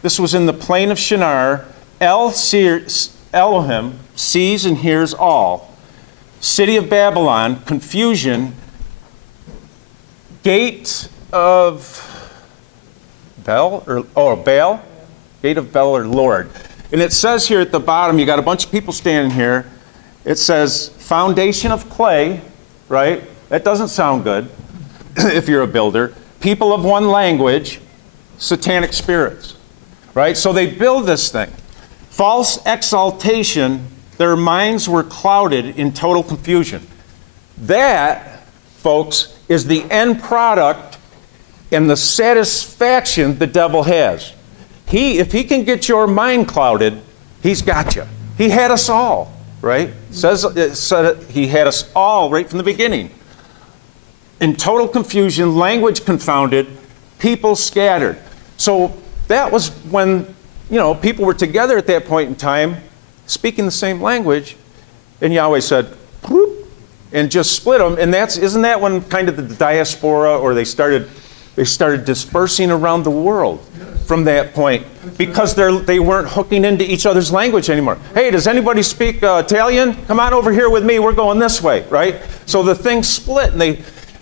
This was in the plain of Shinar. Elohim sees and hears all. City of Babylon, confusion, gate of Baal, gate of Baal or Lord. And it says here at the bottom, you got a bunch of people standing here. It says foundation of clay, right? That doesn't sound good if you're a builder. People of one language, satanic spirits, right? So they build this thing. False exaltation. Their minds were clouded in total confusion. That, folks, is the end product and the satisfaction the devil has. If he can get your mind clouded, he's got you. He had us all, right? It said he had us all right from the beginning. In total confusion, language confounded, people scattered. So that was when, people were together at that point in time, speaking the same language, and Yahweh said, whoop, and just split them. And isn't that when kind of the diaspora, or they started dispersing around the world from that point because they weren't hooking into each other's language anymore. Hey, does anybody speak Italian? Come on over here with me. We're going this way, right? So the thing split, and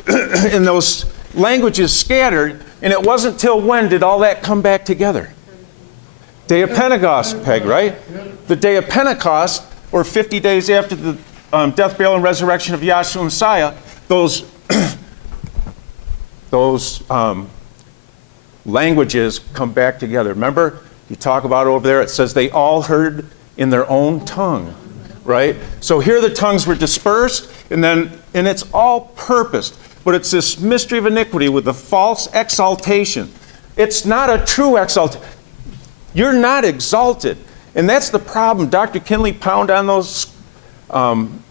and those languages scattered. And it wasn't till when did all that come back together? Day of Pentecost, Peg, right? The day of Pentecost, or 50 days after the death, burial, and resurrection of Yahshua Messiah, those languages come back together. Remember, you talk about over there, it says they all heard in their own tongue, right? So here the tongues were dispersed, and it's all purposed. But it's this mystery of iniquity with the false exaltation. It's not a true exaltation. You're not exalted. And that's the problem. Dr. Kinley, pound on those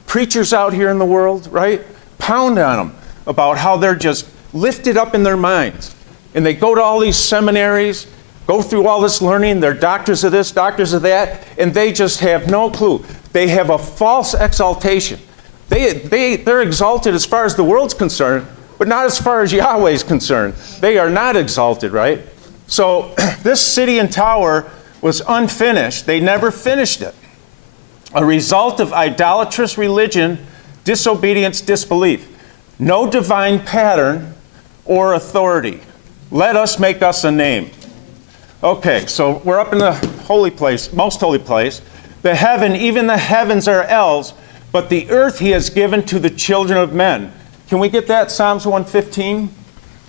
preachers out here in the world, right? Pound on them about how they're just lifted up in their minds. And they go to all these seminaries, go through all this learning, they're doctors of this, doctors of that, and they just have no clue. They have a false exaltation. They're exalted as far as the world's concerned, but not as far as Yahweh is concerned. They are not exalted, right? So this city and tower was unfinished. They never finished it. A result of idolatrous religion, disobedience, disbelief. No divine pattern or authority. Let us make us a name. Okay, so we're up in the holy place, most holy place. The heaven, even the heavens are elves, but the earth he has given to the children of men. Can we get that? Psalms 115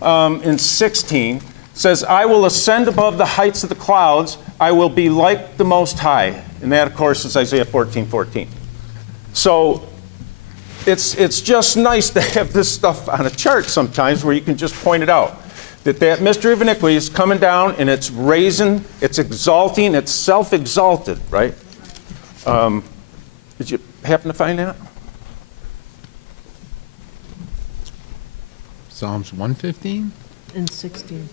and 16 says, I will ascend above the heights of the clouds. I will be like the Most High. And that, of course, is Isaiah 14:14. So it's just nice to have this stuff on a chart sometimes where you can just point it out. That mystery of iniquity is coming down and it's raising, it's exalting, it's self-exalted, right? Did you happen to find that? Psalms 115? And 16.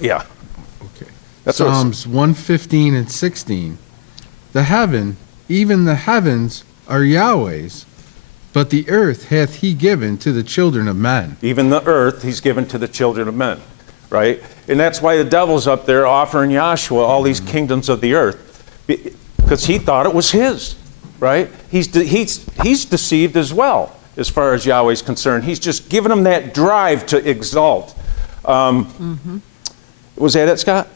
Yeah. Okay. That's what Psalms 115 and 16. The heaven, even the heavens, are Yahweh's, but the earth hath he given to the children of men. Even the earth he's given to the children of men, right? And that's why the devil's up there offering Yahshua all these kingdoms of the earth, because he thought it was his, right? He's deceived as well, as far as Yahweh's concerned. He's just given him that drive to exalt. Was that it, Scott?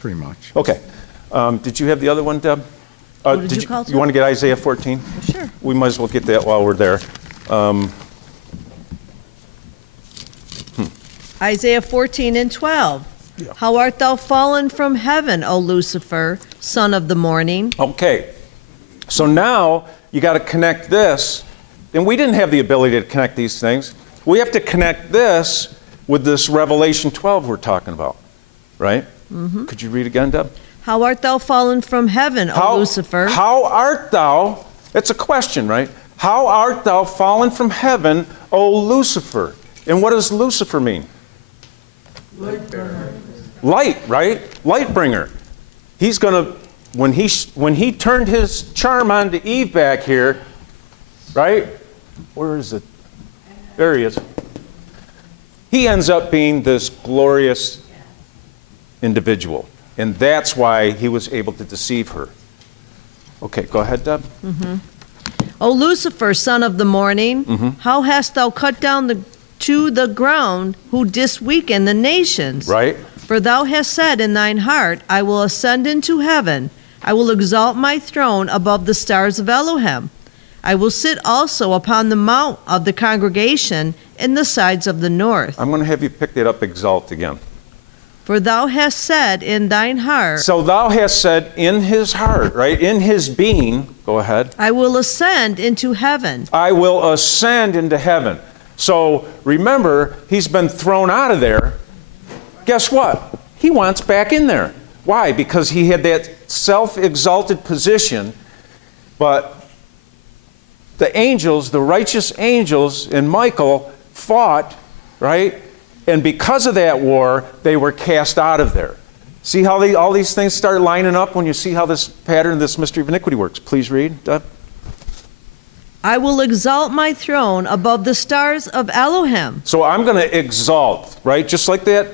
Pretty much. Okay. Did you have the other one, Deb? What did you call it? You want to get Isaiah 14? Sure. We might as well get that while we're there. Isaiah 14 and 12. Yeah. How art thou fallen from heaven, O Lucifer, son of the morning? Okay. So now you got to connect this. And we didn't have the ability to connect these things. We have to connect this with this Revelation 12 we're talking about, right? Mm-hmm. Could you read again, Deb? How art thou fallen from heaven, O Lucifer? How art thou? It's a question, right? How art thou fallen from heaven, O Lucifer? And what does Lucifer mean? Light bringer. Light, right? Light bringer. He's going to, when he turned his charm on to Eve back here, right? Where is it? There he is. He ends up being this glorious individual. And that's why he was able to deceive her. Okay, go ahead, Deb. Mm-hmm. O Lucifer, son of the morning, how hast thou cut down to the ground who didst weaken the nations? Right. For thou hast said in thine heart, I will ascend into heaven. I will exalt my throne above the stars of Elohim. I will sit also upon the mount of the congregation in the sides of the north. I'm going to have you pick that up, exalt again. For thou hast said in thine heart. So thou hast said in his heart, right? In his being, go ahead. I will ascend into heaven. I will ascend into heaven. So remember, he's been thrown out of there. Guess what? He wants back in there. Why? Because he had that self-exalted position, but the angels, the righteous angels and Michael fought, right? And because of that war, they were cast out of there. See how all these things start lining up when you see how this pattern, this mystery of iniquity works. Please read, Deb. I will exalt my throne above the stars of Elohim. So I'm going to exalt, right? Just like that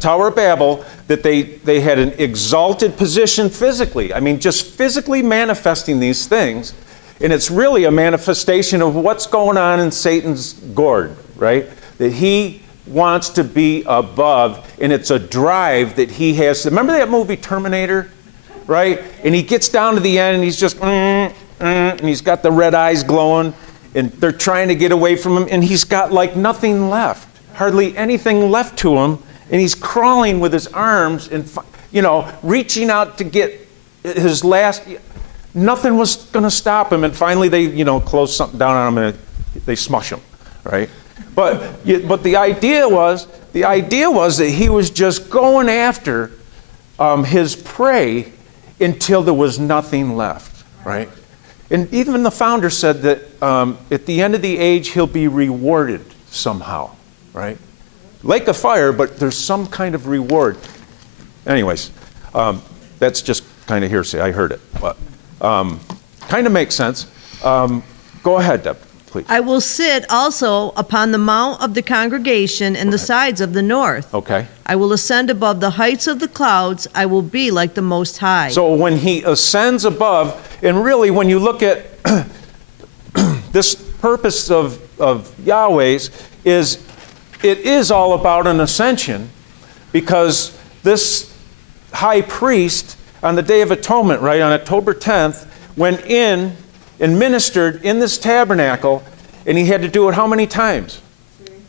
Tower of Babel, that they had an exalted position physically. I mean, just physically manifesting these things. And it's really a manifestation of what's going on in Satan's gourd, right? That he wants to be above, and it's a drive that he has. Remember that movie Terminator, right? And he gets down to the end and he's just and he's got the red eyes glowing and they're trying to get away from him and he's got like nothing left. hardly anything left to him, and he's crawling with his arms and, reaching out to get his last. Nothing was going to stop him, and finally they, close something down on him and they smush him, right? But the idea was that he was just going after his prey until there was nothing left, right? And even the founder said that at the end of the age, he'll be rewarded somehow, right? Lake of fire, but there's some kind of reward. Anyways, that's just kind of hearsay. I heard it, but kind of makes sense. Go ahead, Deb, please. I will sit also upon the mount of the congregation in the sides of the north. Okay. I will ascend above the heights of the clouds. I will be like the Most High. So when he ascends above, and really when you look at this purpose of Yahweh's, it is all about an ascension, because this high priest on the Day of Atonement, right, on October 10th, went in and ministered in this tabernacle, and he had to do it how many times?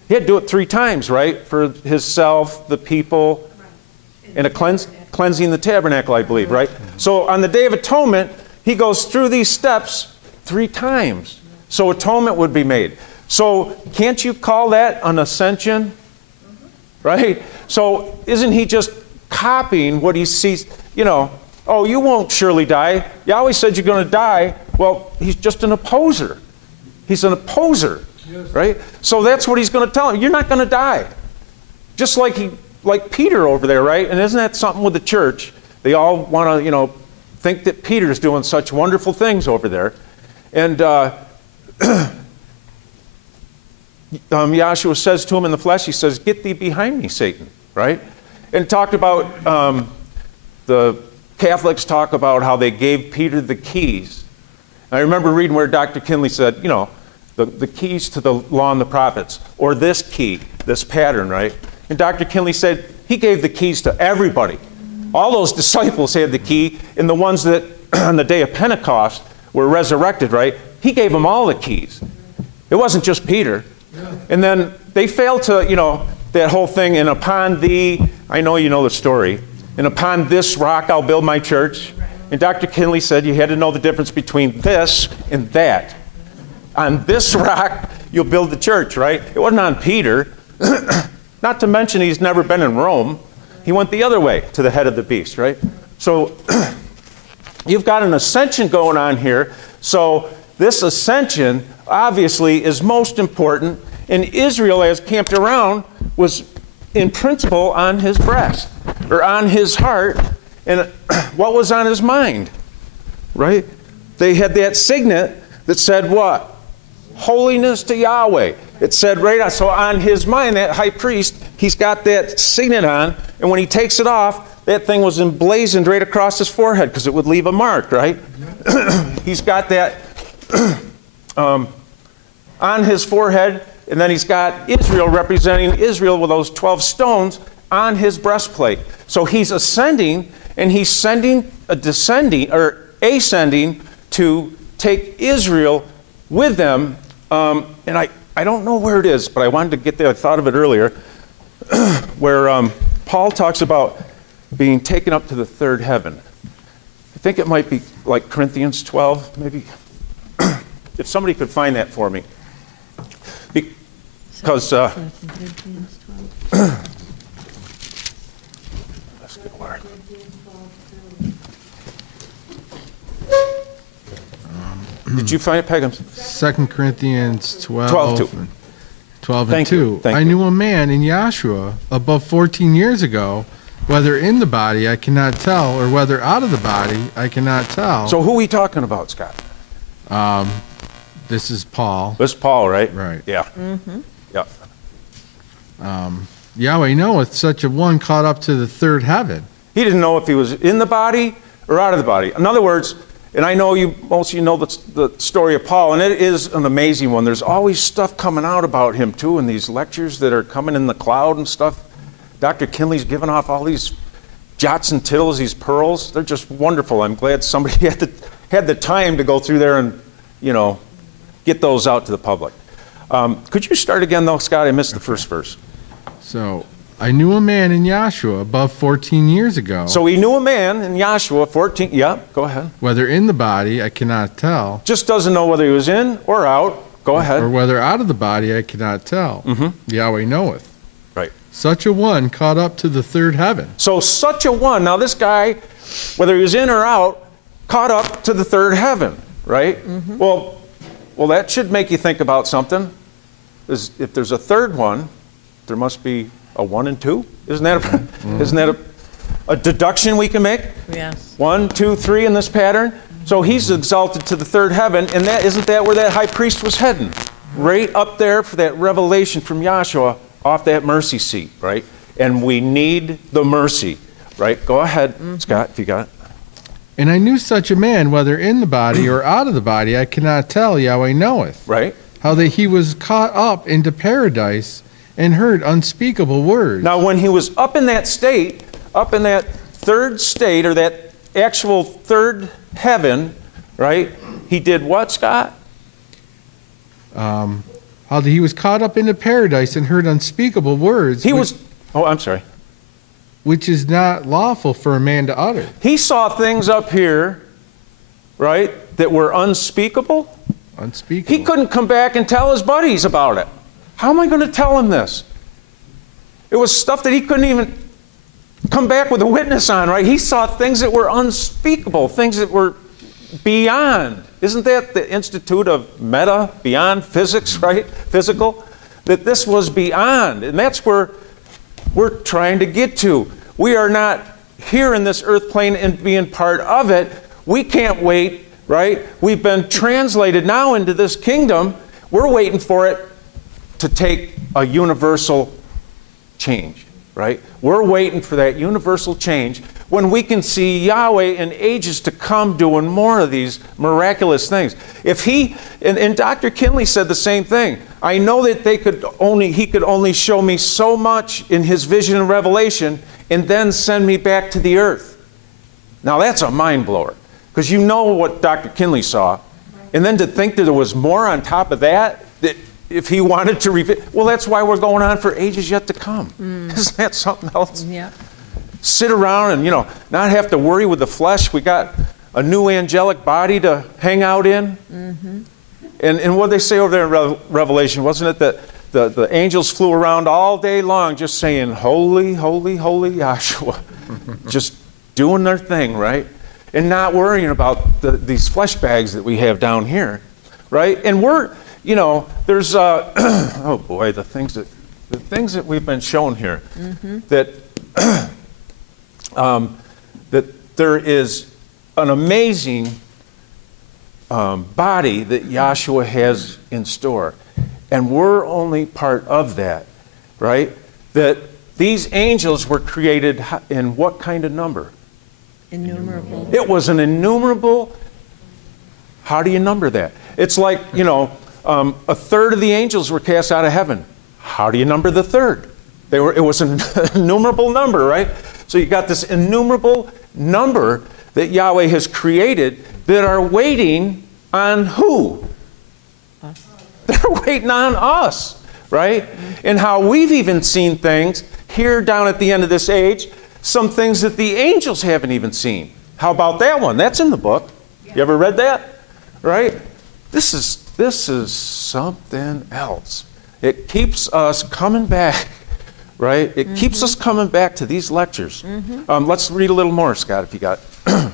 He had to do it 3 times, right, for himself, the people, and a cleansing the tabernacle, I believe, right? So on the Day of Atonement, he goes through these steps 3 times, so atonement would be made. So can't you call that an ascension? Right? So isn't he just copying what he sees? Oh, you won't surely die. Yahweh said you're going to die. Well, he's just an opposer. He's an opposer, right? So that's what he's going to tell him. You're not going to die. Just like Peter over there, right? And isn't that something with the church? They all want to, think that Peter's doing such wonderful things over there. And Yahshua says to him in the flesh, he says, "Get thee behind me, Satan," right? And talked about, the Catholics talk about how they gave Peter the keys. And I remember reading where Dr. Kinley said, the keys to the law and the prophets, or this key, this pattern, right? And Dr. Kinley said he gave the keys to everybody. All those disciples had the key, and the ones that on the day of Pentecost were resurrected, right? He gave them all the keys. It wasn't just Peter. And then they failed to, that whole thing, and upon thee, I know you know the story, and upon this rock I'll build my church. And Dr. Kinley said you had to know the difference between this and that. On this rock you'll build the church, right? It wasn't on Peter. Not to mention he's never been in Rome. He went the other way to the head of the beast, right? So you've got an ascension going on here. So this ascension obviously is most important, and Israel, as camped around, was in principle on his breast, or on his heart, and what was on his mind, right? They had that signet that said what? Holiness to Yahweh. It said right on, so on his mind, that high priest, he's got that signet on, and when he takes it off, that thing was emblazoned right across his forehead, because it would leave a mark, right? He's got that on his forehead, and then he's got Israel, representing Israel with those 12 stones on his breastplate. So he's ascending, and he's ascending to take Israel with them. And I don't know where it is, but I wanted to get there. I thought of it earlier, where Paul talks about being taken up to the 3rd heaven. I think it might be like Corinthians 12, maybe. If somebody could find that for me. Because did you find it, Pegum? 2 Corinthians 12 12:2. 12 and Thank 2. you. Thank I you. knew a man in Yahshua above 14 years ago, whether in the body I cannot tell, or whether out of the body I cannot tell. So who are we talking about, Scott? This is Paul. This is Paul, right? Right. Yeah. Mm-hmm. Yeah. Yahweh knoweth such a one caught up to the 3rd heaven. He didn't know if he was in the body or out of the body. In other words, and I know most of you know the story of Paul, and it is an amazing one. There's always stuff coming out about him, too, in these lectures that are coming in the cloud and stuff. Dr. Kinley's giving off all these jots and tittles, these pearls. They're just wonderful. I'm glad somebody had the time to go through there and, get those out to the public. Could you start again, though, Scott? I missed the first verse. So I knew a man in Joshua above 14 years ago. So he knew a man in Joshua 14. Yeah, go ahead. Whether in the body, I cannot tell. Just doesn't know whether he was in or out. Go ahead. Or whether out of the body, I cannot tell. Yahweh knoweth. Right. Such a one caught up to the third heaven. So such a one. Now this guy, whether he was in or out, caught up to the third heaven. Right. Well, that should make you think about something. If there's a third one, there must be a 1 and 2. Isn't that a deduction we can make? Yes. 1, 2, 3 in this pattern. So he's exalted to the third heaven, and isn't that where that high priest was heading? Right up there for that revelation from Joshua off that mercy seat, right? And we need the mercy, right? Go ahead, Scott, if you got it. And I knew such a man, whether in the body or out of the body, I cannot tell, Yahweh knoweth. Right. How that he was caught up into paradise and heard unspeakable words. Now, when he was up in that state, up in that third state, or that actual third heaven, right, he did what, Scott? How that he was caught up into paradise and heard unspeakable words. I'm sorry. Which is not lawful for a man to utter. He saw things up here, right, that were unspeakable. Unspeakable. He couldn't come back and tell his buddies about it. How am I going to tell him this? It was stuff that he couldn't even come back with a witness on, right? He saw things that were unspeakable, things that were beyond. Isn't that the institute of meta, beyond physics, right? Physical? That this was beyond. And that's where we're trying to get to. We are not here in this earth plane and being part of it. We can't wait, right? We've been translated now into this kingdom. We're waiting for it to take a universal change, right? We're waiting for that universal change when we can see Yahweh in ages to come doing more of these miraculous things. If and Dr. Kinley said the same thing. I know that he could only show me so much in his vision and revelation and then send me back to the earth. Now that's a mind blower, because you know what Dr. Kinley saw. And then to think that there was more on top of that if he wanted to reveal, well, that's why we're going on for ages yet to come. Isn't that something else? Yeah. Sit around and, not have to worry with the flesh. We got a new angelic body to hang out in. And what they say over there in Revelation, wasn't it that the angels flew around all day long just saying, holy, holy, holy Yahshua. Just doing their thing, right? And not worrying about these flesh bags that we have down here, right? And we're, there's, oh boy, the things that we've been shown here, that that there is an amazing body that Yahshua has in store, and we're only part of that, right? That these angels were created in what kind of number? Innumerable. It was an innumerable. How do you number that? It's like, a third of the angels were cast out of heaven. How do you number the third? It was an innumerable number, right? So you got this innumerable number that Yahweh has created that are waiting on who? Us. They're waiting on us, right? And how we've even seen things here down at the end of this age, some things that the angels haven't even seen. How about that one? That's in the book. You ever read that? Right? This is something else. It keeps us coming back, right? It keeps us coming back to these lectures. Let's read a little more, Scott, if you got it.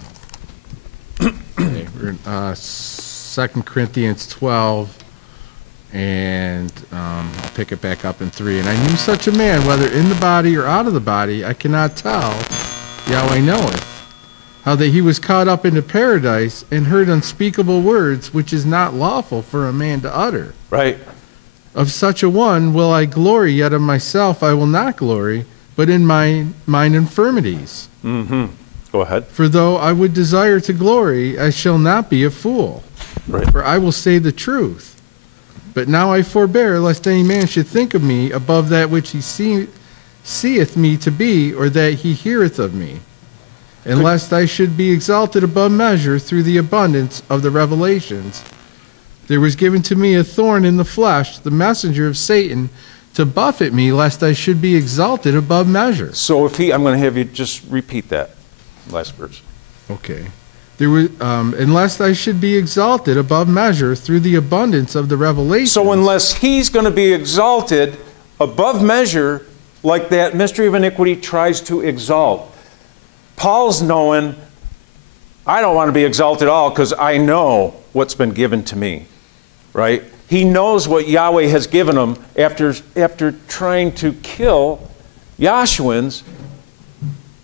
Okay, we're in 2 Corinthians 12, and I'll pick it back up in 3. And I knew such a man, whether in the body or out of the body, I cannot tell, Yahweh knoweth, how that he was caught up into paradise and heard unspeakable words, which is not lawful for a man to utter. Right. Of such a one will I glory, yet of myself I will not glory, but in mine infirmities. Go ahead. For though I would desire to glory, I shall not be a fool. Right. For I will say the truth. But now I forbear, lest any man should think of me above that which he seeth me to be, or that he heareth of me. And lest I should be exalted above measure through the abundance of the revelations, there was given to me a thorn in the flesh, the messenger of Satan, to buffet me, lest I should be exalted above measure. So if I'm going to have you just repeat that last verse. Okay. There was, unless I should be exalted above measure through the abundance of the revelation. So unless he's going to be exalted above measure, like that mystery of iniquity tries to exalt, Paul's knowing, I don't want to be exalted at all because I know what's been given to me, right? He knows what Yahweh has given him after trying to kill Yahshuans.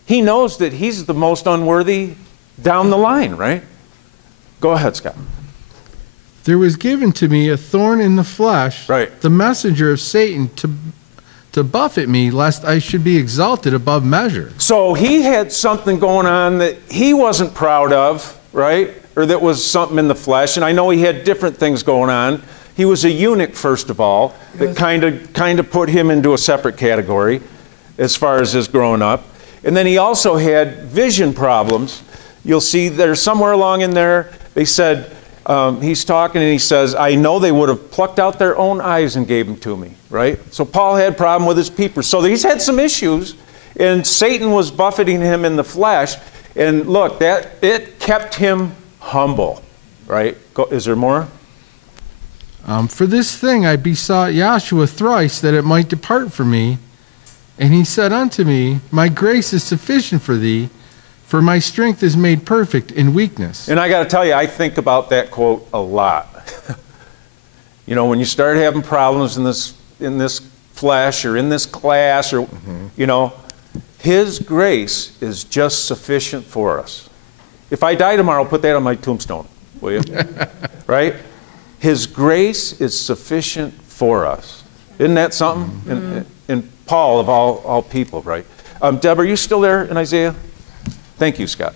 He knows that he's the most unworthy down the line, right? Go ahead, Scott. There was given to me a thorn in the flesh, right, the messenger of Satan to buffet me, lest I should be exalted above measure. So he had something going on that he wasn't proud of, right? Or that was something in the flesh. And I know he had different things going on. He was a eunuch, first of all, that kind of put him into a separate category as far as his growing up. And then he also had vision problems. You'll see there's somewhere along in there, they said, he's talking and he says, I know they would have plucked out their own eyes and gave them to me, right? So Paul had a problem with his peepers. So he's had some issues, and Satan was buffeting him in the flesh. And look, it kept him humble, right? Is there more? For this thing I besought Yahshua thrice that it might depart from me. And he said unto me, my grace is sufficient for thee, for my strength is made perfect in weakness. And I got to tell you, I think about that quote a lot. You know, when you start having problems in this flesh or in this class, or you know, his grace is just sufficient for us. If I die tomorrow, put that on my tombstone, will you? Right? His grace is sufficient for us. Isn't that something? And Paul, of all people, right? Deb, are you still there in Isaiah? Thank you, Scott.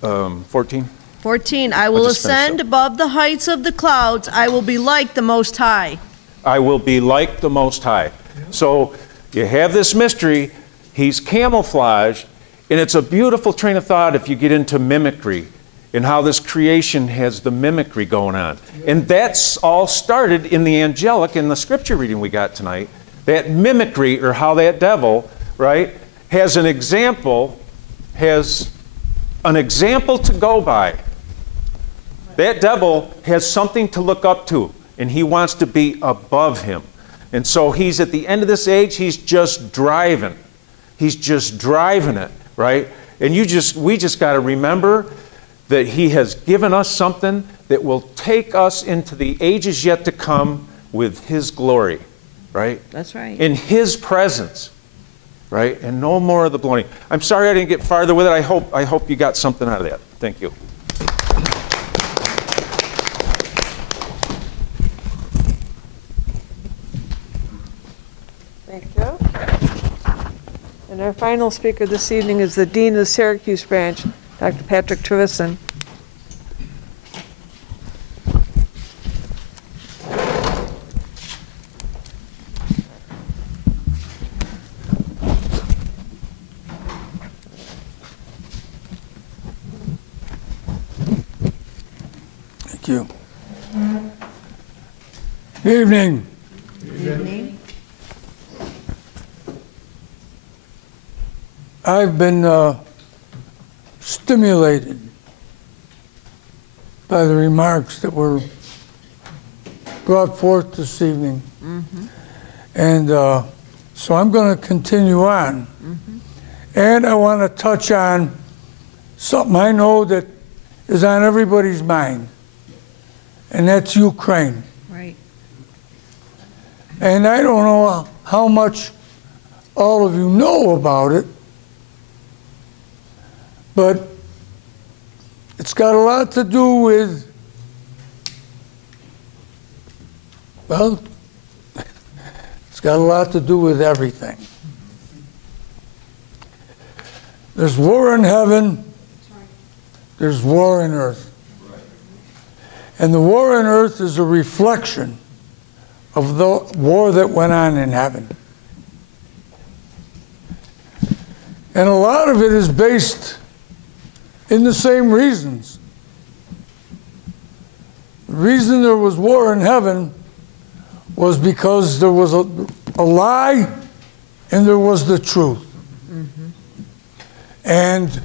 14? 14, I will ascend above the heights of the clouds. I will be like the Most High. I will be like the Most High. So you have this mystery. He's camouflaged. And it's a beautiful train of thought if you get into mimicry and how this creation has the mimicry going on. And that's all started in the angelic, in the scripture reading we got tonight. That mimicry, or how that devil, right, has an example to go by. That devil has something to look up to, and he wants to be above him. And so he's at the end of this age, he's just driving. He's just driving it, right? And we just got to remember that he has given us something that will take us into the ages yet to come with his glory, right? That's right. In his presence, right? And no more of the bloating. I'm sorry I didn't get farther with it. I hope you got something out of that. Thank you. Thank you. And our final speaker this evening is the Dean of the Syracuse branch, Dr. Patrick Trevison. Thank you. Good evening. Good evening. I've been stimulated by the remarks that were brought forth this evening. And so I'm going to continue on. And I want to touch on something I know that is on everybody's mind, and that's Ukraine. Right. And I don't know how much all of you know about it, but it's got a lot to do with, well, it's got a lot to do with everything. There's war in heaven, there's war in earth. And the war on earth is a reflection of the war that went on in heaven. And a lot of it is based in the same reasons. The reason there was war in heaven was because there was a lie and there was the truth. And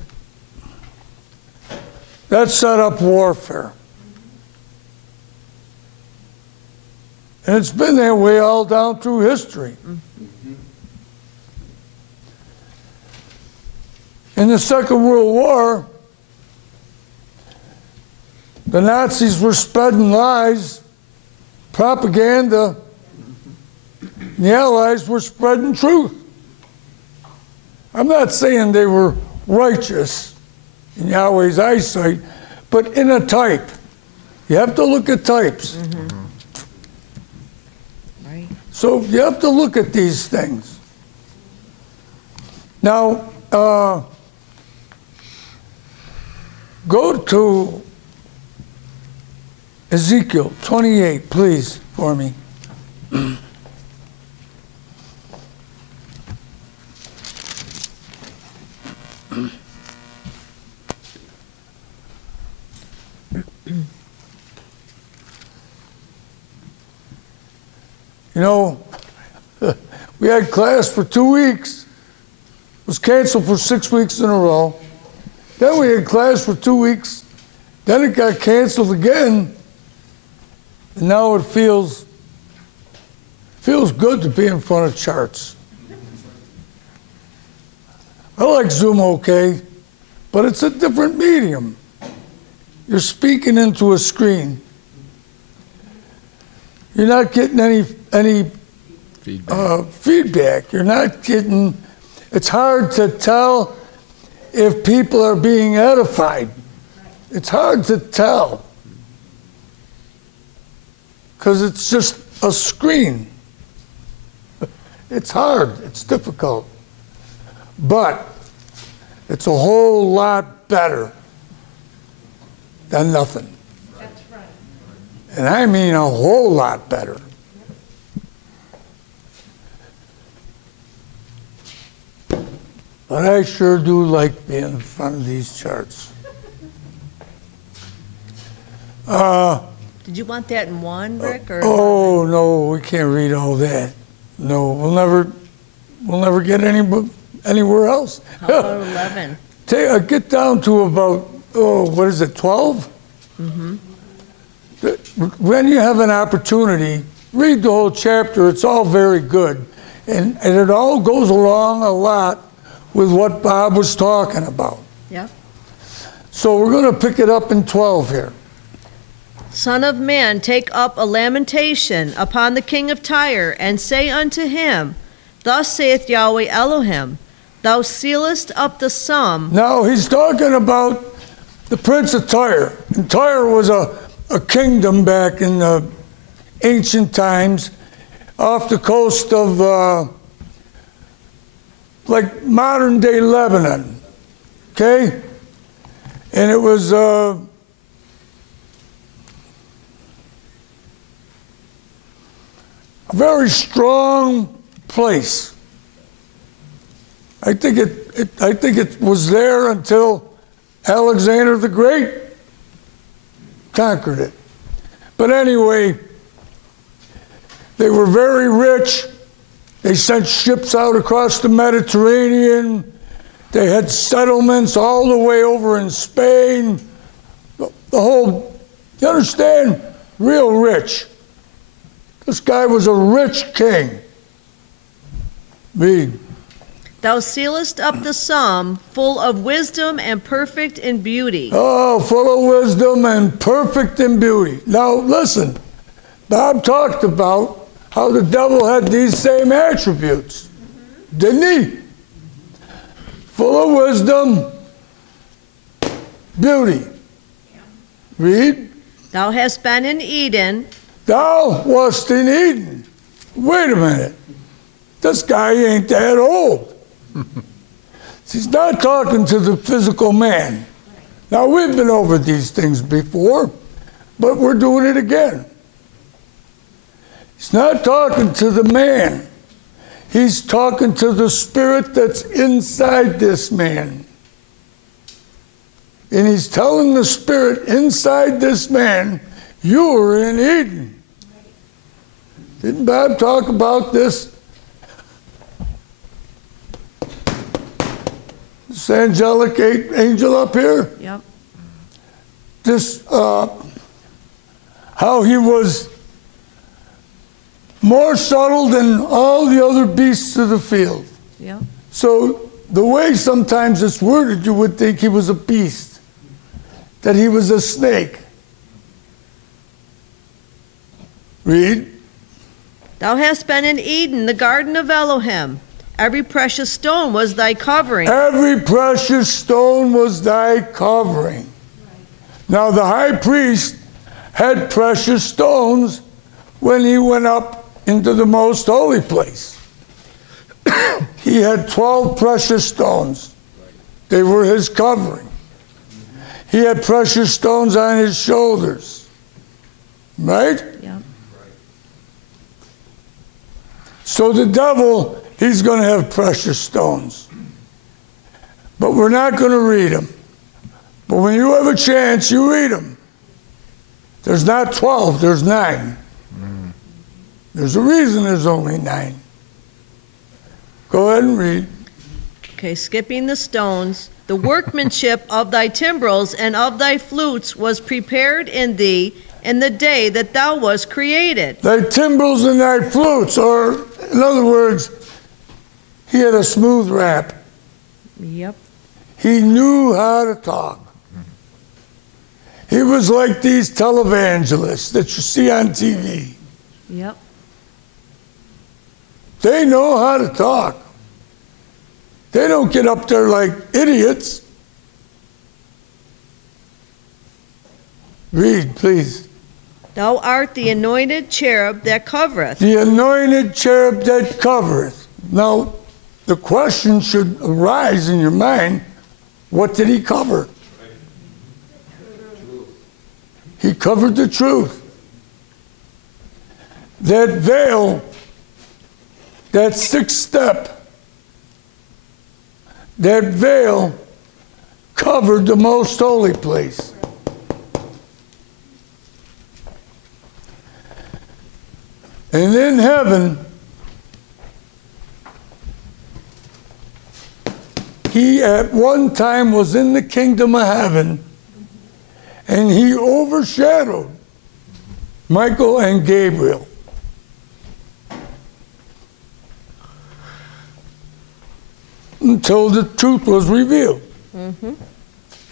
that set up warfare. And it's been that way all down through history. In the Second World War, the Nazis were spreading lies, propaganda, and the Allies were spreading truth. I'm not saying they were righteous in Yahweh's eyesight, but in a type. You have to look at types. Right. So you have to look at these things. Now, go to Ezekiel 28, please, for me. You know, we had class for 2 weeks. It was canceled for 6 weeks in a row. Then we had class for 2 weeks. Then it got canceled again. And now it feels good to be in front of charts. I like Zoom okay, but it's a different medium. You're speaking into a screen. You're not getting any feedback. You're not getting, it's hard to tell if people are being edified. It's hard to tell because it's just a screen. It's hard, it's difficult, but it's a whole lot better than nothing. That's right. And I mean a whole lot better. But I sure do like being in front of these charts. Did you want that in one, Rick? Or Oh no, we can't read all that. No, we'll never get anywhere else. how about 11? Get down to about, what is it, 12? When you have an opportunity, read the whole chapter. It's all very good. And it all goes along a lot with what Bob was talking about. Yep. So we're going to pick it up in 12 here. Son of man, take up a lamentation upon the king of Tyre, and say unto him, Thus saith Yahweh Elohim, Thou sealest up the sum. Now he's talking about the prince of Tyre. And Tyre was a kingdom back in the ancient times off the coast of like modern day Lebanon. Okay? And it was a very strong place. I think it was there until Alexander the Great conquered it. But anyway, they were very rich. They sent ships out across the Mediterranean. They had settlements all the way over in Spain. The whole, you understand? Real rich. This guy was a rich king. Read. Thou sealest up the sum, full of wisdom and perfect in beauty. Oh, full of wisdom and perfect in beauty. Now, listen. Bob talked about how the devil had these same attributes. Didn't he? Full of wisdom, beauty. Read. Thou hast been in Eden. Thou wast in Eden. Wait a minute. This guy ain't that old. He's not talking to the physical man. Now, we've been over these things before, but we're doing it again. He's not talking to the man. He's talking to the spirit that's inside this man. And he's telling the spirit inside this man, you're in Eden. Didn't Bob talk about this? This angelic angel up here? Yep. This, how he was more subtle than all the other beasts of the field. Yep. So the way sometimes it's worded, you would think he was a beast, that he was a snake. Read. Thou hast been in Eden, the garden of Elohim. Every precious stone was thy covering. Every precious stone was thy covering. Now the high priest had precious stones when he went up into the most holy place. He had 12 precious stones. They were his covering. He had precious stones on his shoulders. Right? Yep. So the devil, he's going to have precious stones. But we're not going to read them. But when you have a chance, you read them. There's not 12, there's 9. There's a reason there's only 9. Go ahead and read. Okay, skipping the stones. The workmanship of thy timbrels and of thy flutes was prepared in thee in the day that thou wast created. Thy timbrels and thy flutes, or in other words, he had a smooth rap. Yep. He knew how to talk. He was like these televangelists that you see on TV. Yep. They know how to talk. They don't get up there like idiots. Read, please. Thou art the anointed cherub that covereth. The anointed cherub that covereth. Now, the question should arise in your mind, what did he cover? He covered the truth. That veil, that 6th step, that veil covered the most holy place. And in heaven, he at one time was in the kingdom of heaven, and he overshadowed Michael and Gabriel. Until the truth was revealed.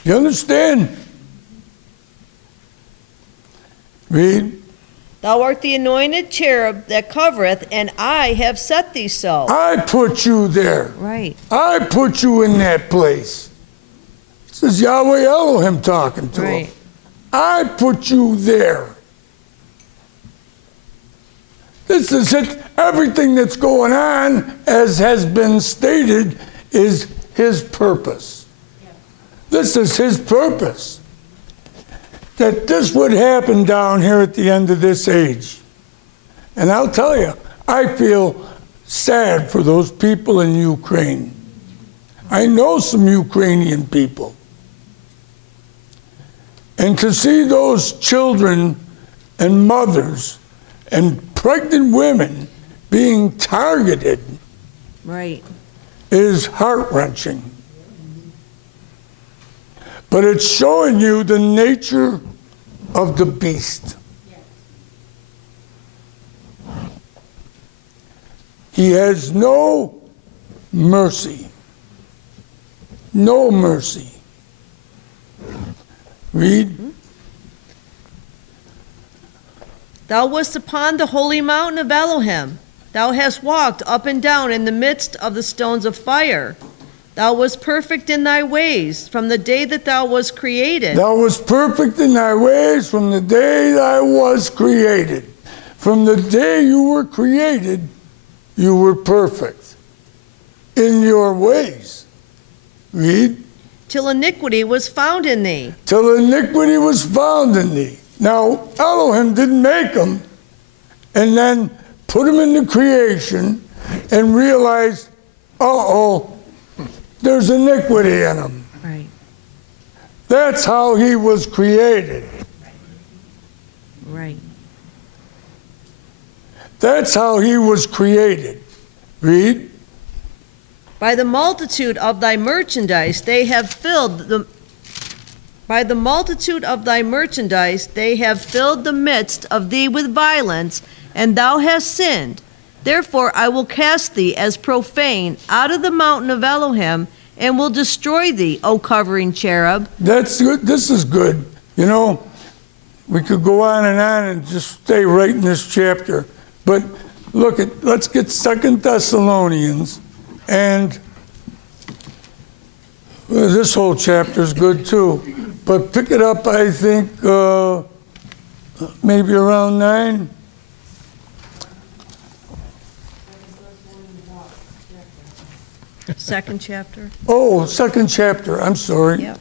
You understand? Read. Thou art the anointed cherub that covereth, and I have set thee so. I put you there. Right. I put you in that place. This is Yahweh Elohim talking to him. Right. I put you there. This is it. Everything that's going on, as has been stated, is his purpose. This is his purpose. That this would happen down here at the end of this age. And I'll tell you, I feel sad for those people in Ukraine. I know some Ukrainian people. And to see those children and mothers and pregnant women being targeted Right. is heart-wrenching. But it's showing you the nature of the beast. He has no mercy. No mercy. Read. Thou wast upon the holy mountain of Elohim. Thou hast walked up and down in the midst of the stones of fire. Thou wast perfect in thy ways from the day that thou wast created. Thou wast perfect in thy ways from the day thou was created. From the day you were created, you were perfect in your ways. Read. Till iniquity was found in thee. Till iniquity was found in thee. Now, Elohim didn't make them and then put them into creation and realized, uh-oh, there's iniquity in them. Right. That's how he was created. Right. That's how he was created. Read. By the multitude of thy merchandise they have filled the midst of thee with violence, and thou hast sinned. Therefore I will cast thee as profane out of the mountain of Elohim, and will destroy thee, O covering cherub. That's good. This is good. You know, we could go on and just stay right in this chapter. But let's get 2 Thessalonians, and this whole chapter is good too. But pick it up, I think, maybe around 9. Second chapter. Oh, 2nd chapter. I'm sorry. Yep.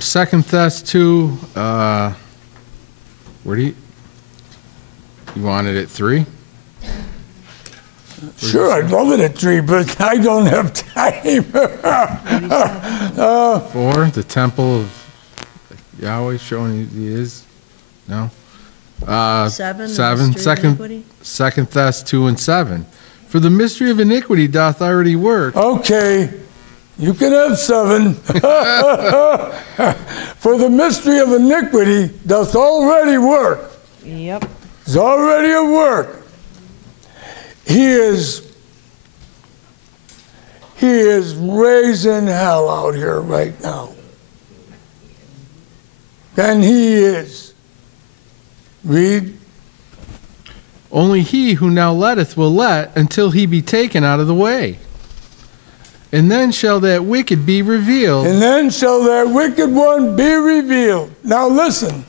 Second Thess 2, where do you want it at 3? Sure, I'd love it at 3, but I don't have time. 4, the temple of Yahweh showing he is. No. 7. 2nd Thess 2 and 7. For the mystery of iniquity doth already work. Okay, you can have 7. For the mystery of iniquity doth already work. Yep. It's already at work. He is raising hell out here right now. And he is. Read. Only he who now letteth will let until he be taken out of the way. And then shall that wicked be revealed. And then shall that wicked one be revealed. Now listen.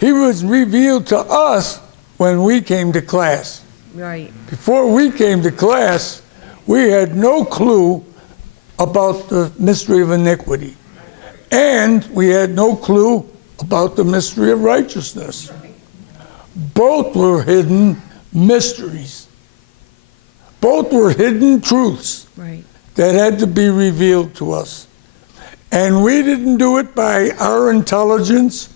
He was revealed to us when we came to class. Right. Before we came to class, we had no clue about the mystery of iniquity. And we had no clue about the mystery of righteousness. Both were hidden mysteries. Both were hidden truths that had to be revealed to us. And we didn't do it by our intelligence,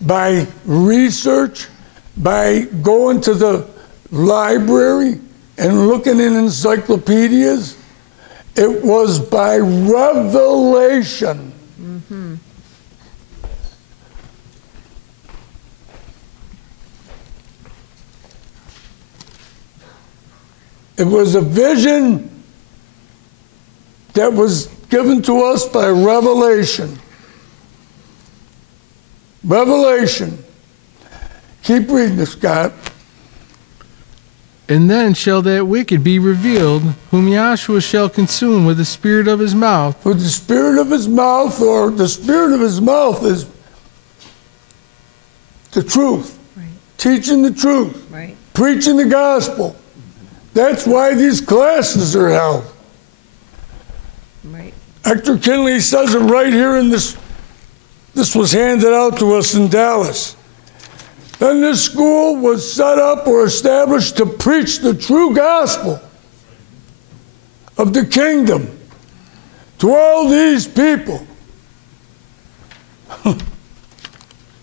by research, by going to the library and looking in encyclopedias. It was by revelation. Mm-hmm. It was a vision that was given to us by revelation. Revelation. Keep reading, Scott. And then shall that wicked be revealed, whom Yahshua shall consume with the spirit of his mouth. With the spirit of his mouth, or the spirit of his mouth is the truth. Right. Teaching the truth. Right. Preaching the gospel. That's why these classes are held. Right. Hector Kinley says it right here in this. This was handed out to us in Dallas. Then this school was set up or established to preach the true gospel of the kingdom to all these people.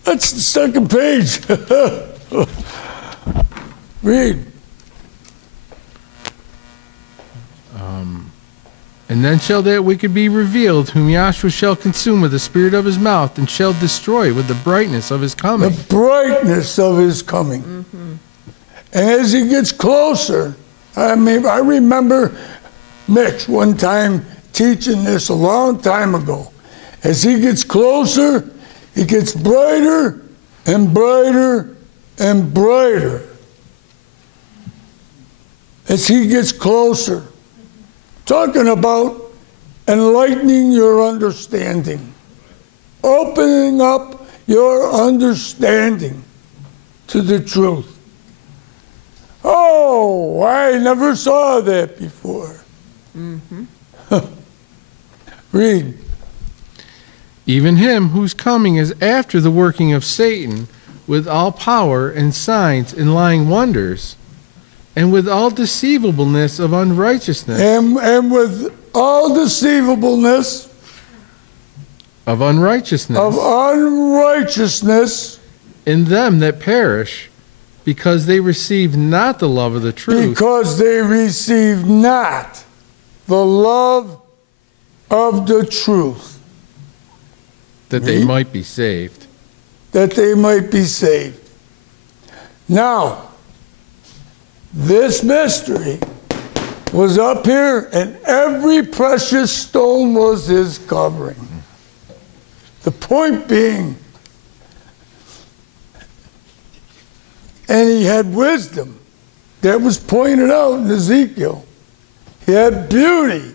That's the second page. Read. And then shall that wicked be revealed, whom Yahshua shall consume with the spirit of his mouth, and shall destroy with the brightness of his coming. The brightness of his coming. Mm-hmm. And as he gets closer, I remember Mitch one time teaching this a long time ago. As he gets closer, it gets brighter and brighter and brighter. As he gets closer. Talking about enlightening your understanding. Opening up your understanding to the truth. Oh, I never saw that before. Mm-hmm. Read. Even him whose coming is after the working of Satan, with all power and signs and lying wonders, and with all deceivableness of unrighteousness. And with all deceivableness of unrighteousness in them that perish, because they receive not the love of the truth. Because they receive not the love of the truth. That they might be saved. That they might be saved. Now, this mystery was up here, and every precious stone was his covering. The point being, and he had wisdom. That was pointed out in Ezekiel. He had beauty.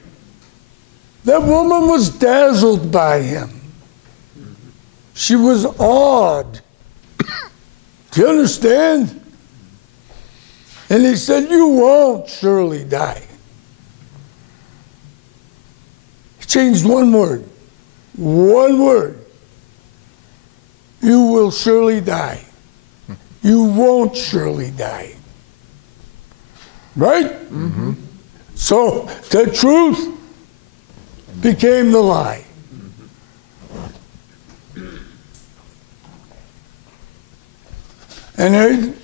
That woman was dazzled by him. She was awed. Do you understand? And he said, you won't surely die. He changed one word. One word. You will surely die. You won't surely die. Right? Mm-hmm. So the truth became the lie. And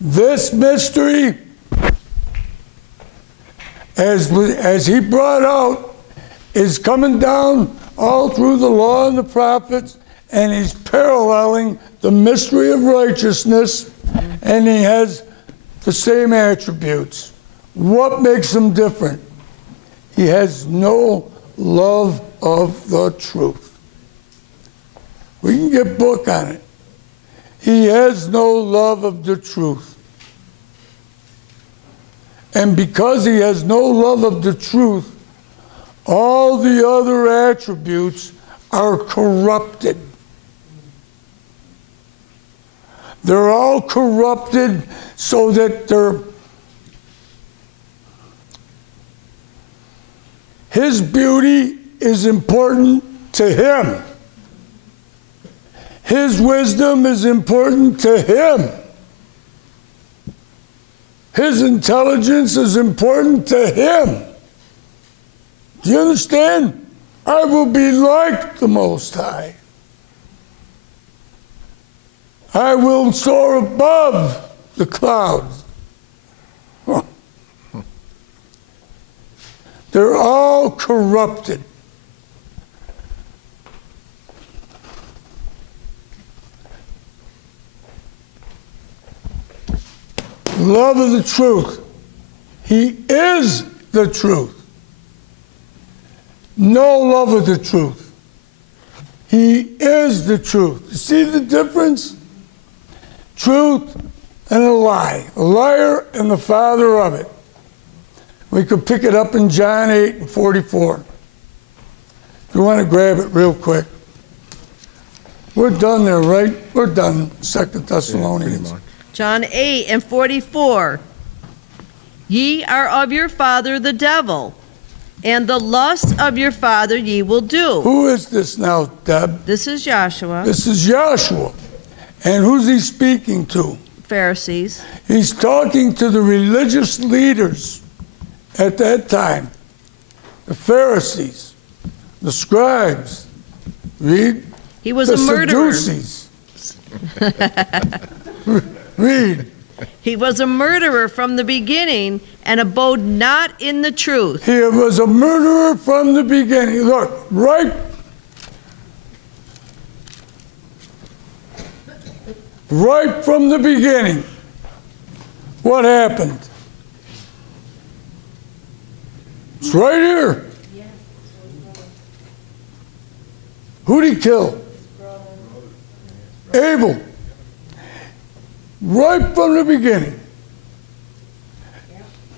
this mystery, as he brought out, is coming down all through the law and the prophets, and he's paralleling the mystery of righteousness, and he has the same attributes. What makes him different? He has no love of the truth. We can get book on it. He has no love of the truth. And because he has no love of the truth, all the other attributes are corrupted. They're all corrupted so that his beauty is important to him. His wisdom is important to him. His intelligence is important to him. Do you understand? I will be like the Most High. I will soar above the clouds. They're all corrupted. Love of the truth. He is the truth. No love of the truth. He is the truth. You see the difference? Truth and a lie. A liar and the father of it. We could pick it up in John 8:44. If you want to grab it real quick. We're done there, right? We're done. 2 Thessalonians. John 8:44. Ye are of your father the devil, and the lust of your father ye will do. Who is this now, Deb? This is Joshua. This is Joshua. And who's he speaking to? Pharisees. He's talking to the religious leaders at that time. The Pharisees, the scribes, read. He was a murderer. Sadducees. Read. He was a murderer from the beginning and abode not in the truth. He was a murderer from the beginning. Look, right from the beginning. What happened? It's right here. Who'd he kill? Abel. Right from the beginning.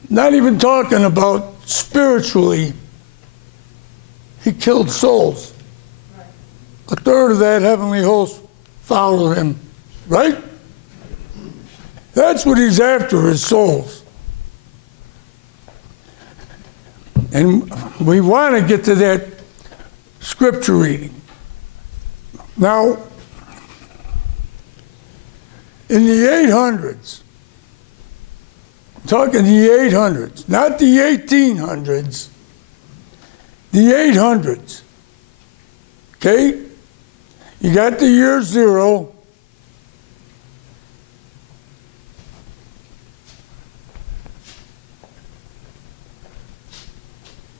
Not even talking about spiritually. He killed souls. A third of that heavenly host followed him. Right? That's what he's after, his souls. And we want to get to that scripture reading. Now, in the 800s, talking the 800s, not the 1800s, the 800s. Okay? You got the year 0.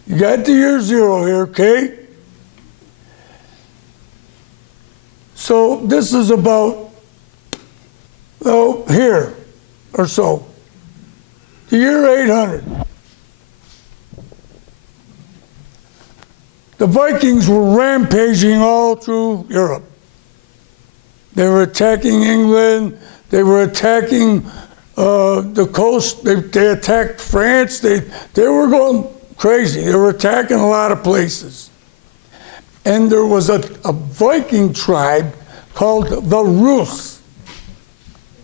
You got the year 0 here, okay? So this is about, oh, here or so. The year 800. The Vikings were rampaging all through Europe. They were attacking England. They were attacking the coast. They attacked France. They were going crazy. They were attacking a lot of places. And there was a Viking tribe called the Rus.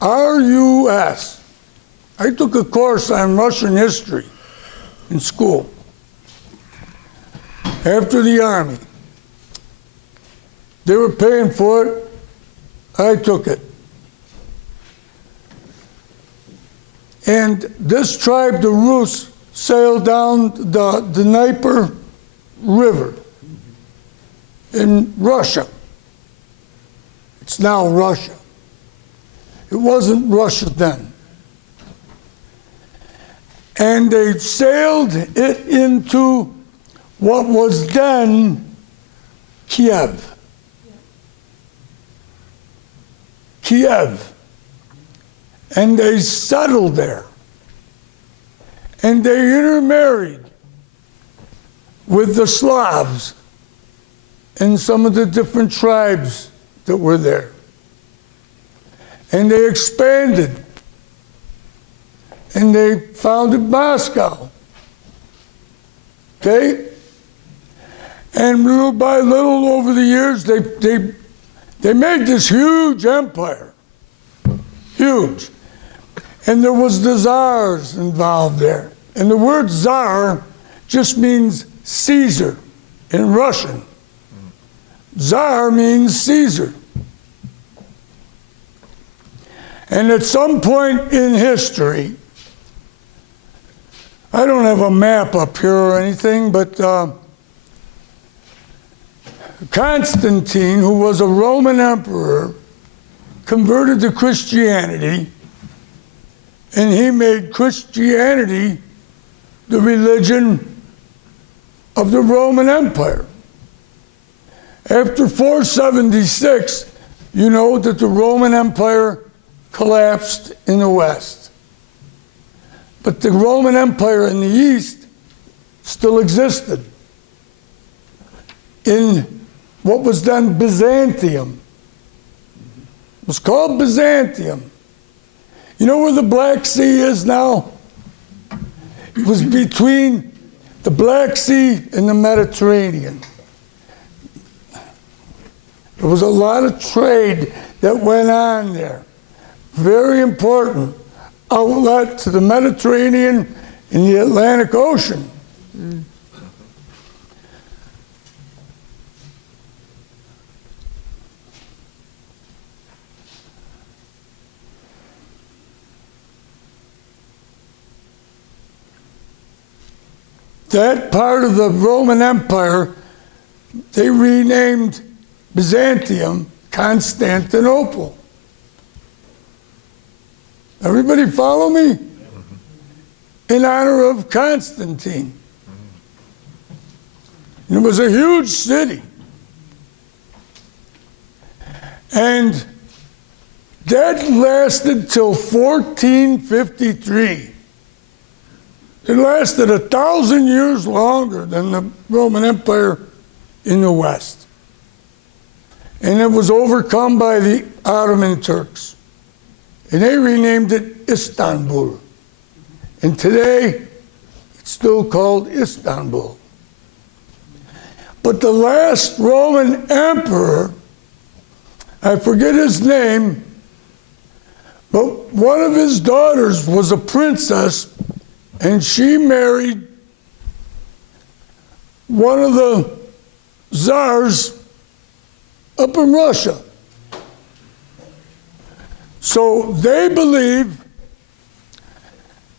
R-U-S. I took a course on Russian history in school after the army. They were paying for it. I took it. And this tribe, the Rus, sailed down the Dnieper River in Russia. It's now Russia. It wasn't Russia then. And they sailed it into what was then Kiev. Kiev. And they settled there. And they intermarried with the Slavs and some of the different tribes that were there. And they expanded. And they founded Moscow. Okay? And little by little over the years, they made this huge empire. Huge. And there was the czars involved there. And the word czar just means Caesar in Russian. Tsar means Caesar. And at some point in history, I don't have a map up here or anything, but Constantine, who was a Roman emperor, converted to Christianity, and he made Christianity the religion of the Roman Empire. After 476, you know that the Roman Empire collapsed in the West. But the Roman Empire in the East still existed in what was then Byzantium. It was called Byzantium. You know where the Black Sea is now? It was between the Black Sea and the Mediterranean. There was a lot of trade that went on there. Very important outlet to the Mediterranean and the Atlantic Ocean. That part of the Roman Empire, they renamed Byzantium Constantinople. Everybody follow me? In honor of Constantine. It was a huge city. And that lasted till 1453. It lasted 1,000 years longer than the Roman Empire in the West. And it was overcome by the Ottoman Turks. And they renamed it Istanbul. And today, it's still called Istanbul. But the last Roman emperor, I forget his name, but one of his daughters was a princess, and she married one of the czars up in Russia. So they believe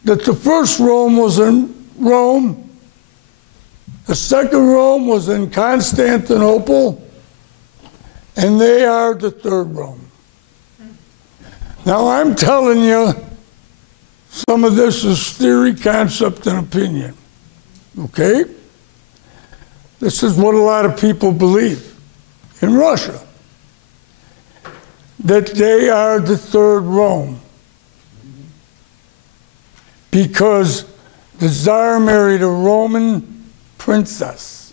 that the first Rome was in Rome, the second Rome was in Constantinople, and they are the third Rome. Now I'm telling you, some of this is theory, concept, and opinion. Okay? This is what a lot of people believe in Russia, that they are the third Rome. Because the Tsar married a Roman princess.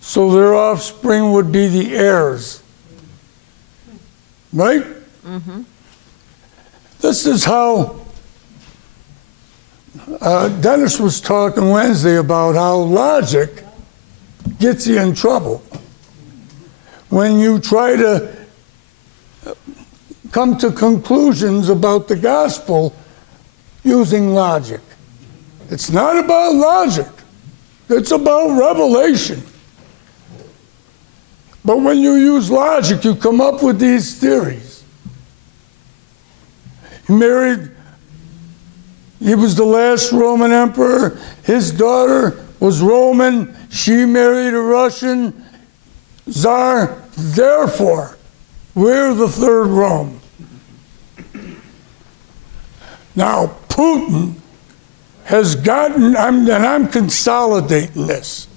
So their offspring would be the heirs. Right? Mm-hmm. This is how Dennis was talking Wednesday about how logic gets you in trouble. When you try to come to conclusions about the gospel using logic. It's not about logic. It's about revelation. But when you use logic, you come up with these theories. He was the last Roman emperor. His daughter was Roman. She married a Russian Tsar. Therefore, we're the third Rome. Now, Putin has gotten, and I'm consolidating this.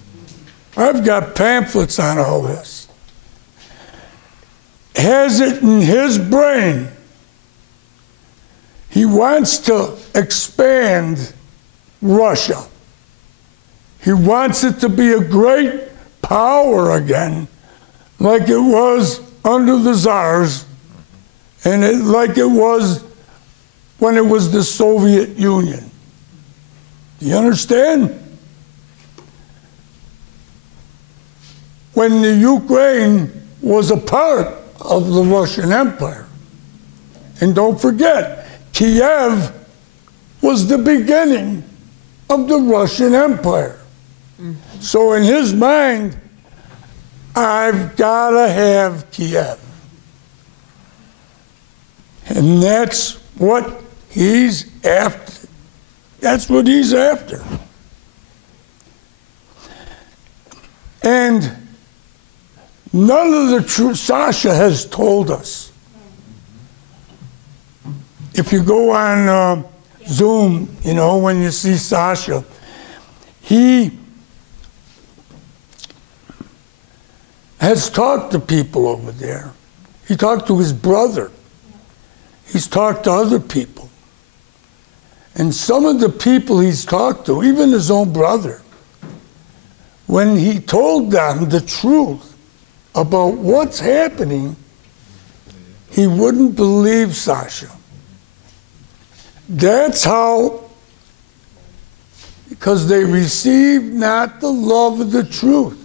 I've got pamphlets on all this. Has it in his brain. He wants to expand Russia. He wants it to be a great power again, like it was under the Tsars, and like it was when it was the Soviet Union. Do you understand? When the Ukraine was a part of the Russian Empire, and don't forget, Kiev was the beginning of the Russian Empire. Mm-hmm. So in his mind, I've got to have Kiev. And that's what he's after. That's what he's after. And none of the truth, Sasha has told us. If you go on Zoom, you know, when you see Sasha, he has talked to people over there. He talked to his brother. He's talked to other people. And some of the people he's talked to, even his own brother, when he told them the truth about what's happening, he wouldn't believe Sasha. That's how, because they received not the love of the truth.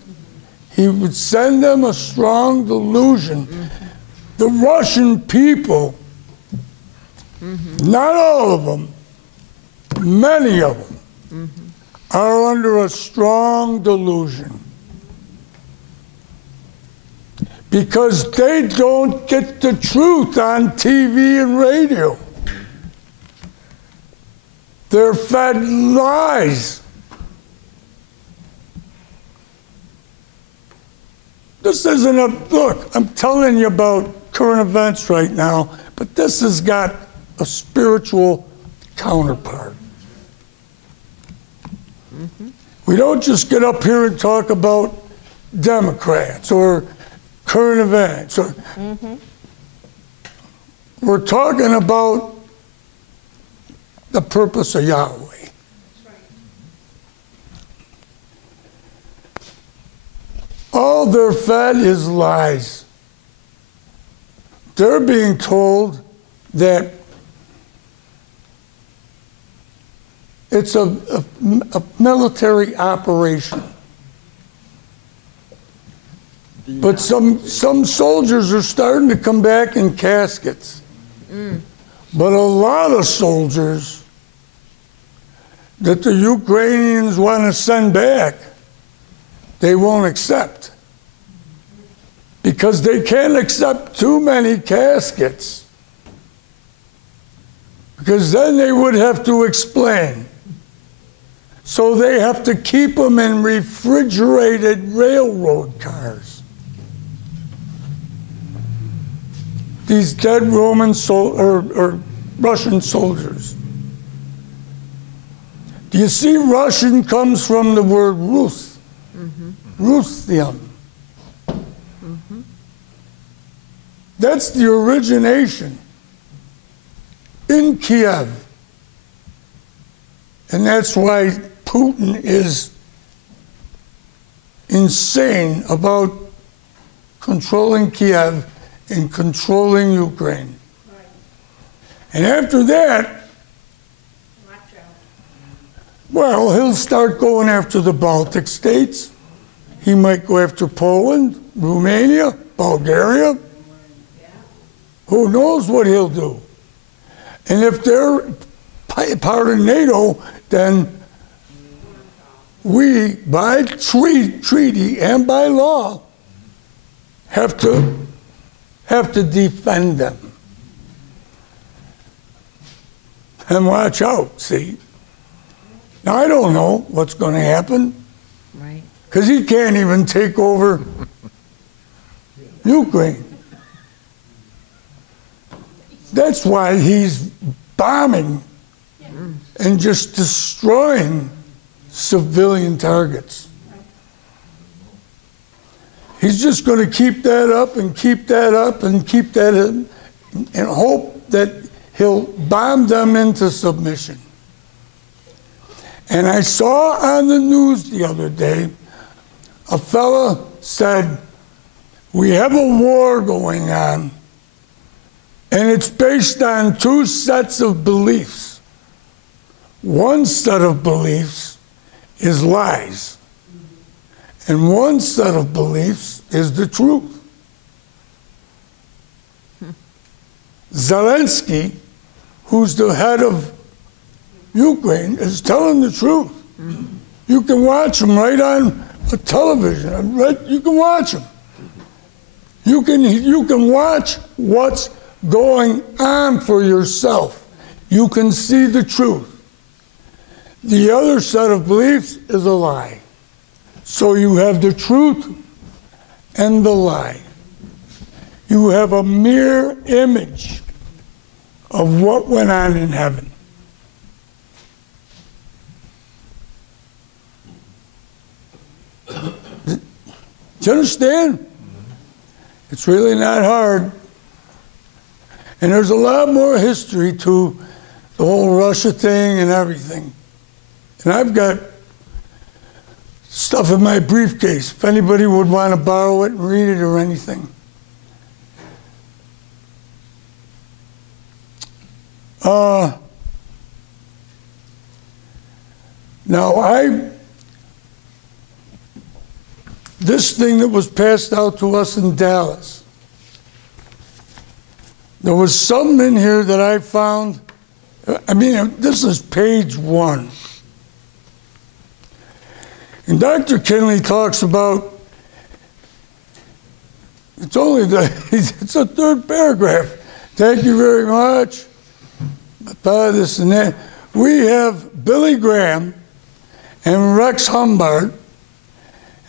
He would send them a strong delusion. The Russian people, not all of them, many of them, are under a strong delusion. Because they don't get the truth on TV and radio. They're fed lies. This isn't a, look, I'm telling you about current events right now, but this has got a spiritual counterpart. We don't just get up here and talk about Democrats or current events. Or, we're talking about the purpose of Yahweh. All they're fed is lies. They're being told that it's a military operation. But some soldiers are starting to come back in caskets. But a lot of soldiers that the Ukrainians want to send back, they won't accept. Because they can't accept too many caskets. because then they would have to explain. So they have to keep them in refrigerated railroad cars. These dead Roman or Russian soldiers. Do you see Russian comes from the word Rus? Rusian. That's the origination in Kiev. And that's why Putin is insane about controlling Kiev and controlling Ukraine. And after that, well, he'll start going after the Baltic states. He might go after Poland, Romania, Bulgaria. Who knows what he'll do? And if they're part of NATO, then we, by treaty and by law, have to defend them. And watch out, see? Now, I don't know what's going to happen. Right. Because he can't even take over Ukraine. That's why he's bombing and just destroying civilian targets. He's just going to keep that up and keep that up and keep that in, and hope that he'll bomb them into submission. And I saw on the news the other day, a fella said, we have a war going on, and it's based on two sets of beliefs. One set of beliefs is lies, and one set of beliefs is the truth. Zelensky, who's the head of Ukraine, is telling the truth. You can watch him right on the television. You can watch him. You can watch what's going on for yourself. You can see the truth. The other set of beliefs is a lie. So you have the truth and the lie. You have a mirror image of what went on in heaven. Do you understand? It's really not hard. And there's a lot more history to the whole Russia thing and everything. And I've got stuff in my briefcase if anybody would want to borrow it and read it or anything. Now, this thing that was passed out to us in Dallas, there was something in here that I found. I mean, this is page 1. And Dr. Kinley talks about, it's a third paragraph. Thank you very much. This and that. We have Billy Graham and Rex Humbard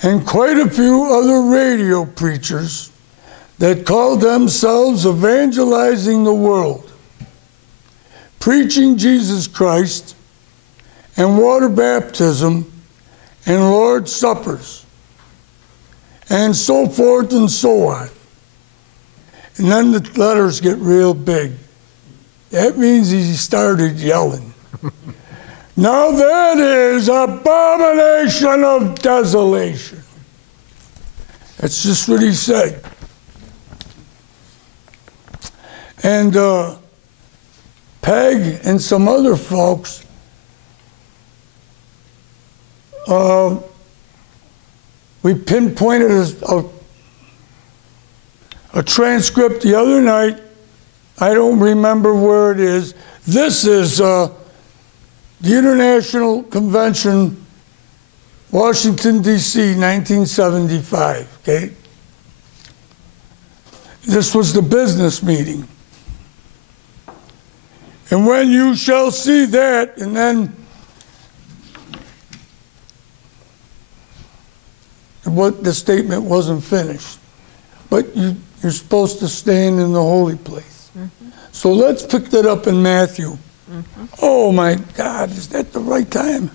and quite a few other radio preachers that call themselves evangelizing the world, preaching Jesus Christ and water baptism and Lord's Suppers and so forth and so on. And then the letters get real big. That means he started yelling. Now that is abomination of desolation. That's just what he said. And Peg and some other folks we pinpointed a transcript the other night. I don't remember where it is. This is the International Convention, Washington, D.C., 1975, okay? This was the business meeting. And when you shall see that, and then what the statement wasn't finished. But you're supposed to stand in the holy place. So let's pick that up in Matthew. Oh my God, is that the right time?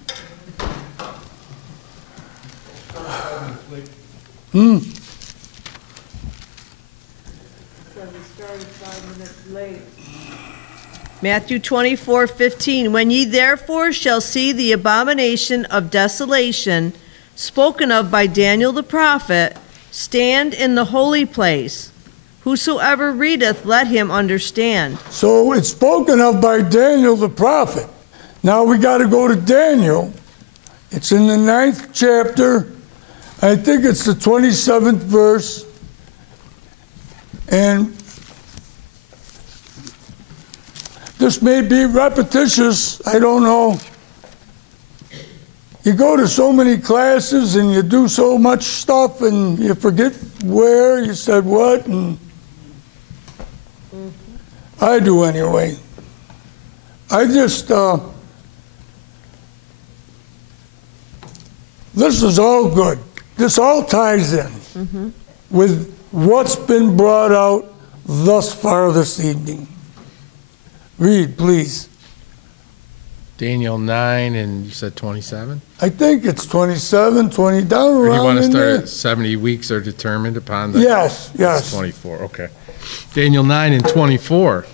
So we started 5 minutes late. Matthew 24:15. When ye therefore shall see the abomination of desolation spoken of by Daniel the prophet, stand in the holy place. Whosoever readeth, let him understand. So it's spoken of by Daniel the prophet. Now we got to go to Daniel. It's in the 9th chapter. I think it's the 27th verse. And this may be repetitious, I don't know. You go to so many classes and you do so much stuff and you forget where you said what, and I do anyway. I just, this is all good. This all ties in with what's been brought out thus far this evening. Read, please. Daniel 9 and you said 27? I think it's 27, 20, down Or around you want to in start there. at 70 weeks are determined upon the... Yes, It's yes. 24, okay. Daniel 9 and 24.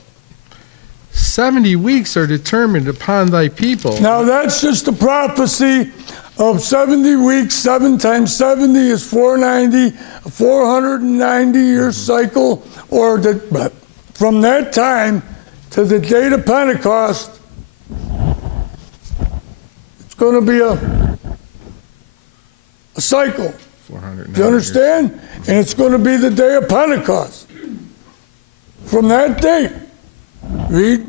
70 weeks are determined upon thy people. Now that's just a prophecy of 70 weeks. 7 times 70 is 490, a 490-year cycle, or from that time to the date of Pentecost, it's going to be a cycle. 490 Do you understand? And it's going to be the day of Pentecost. From that date, read.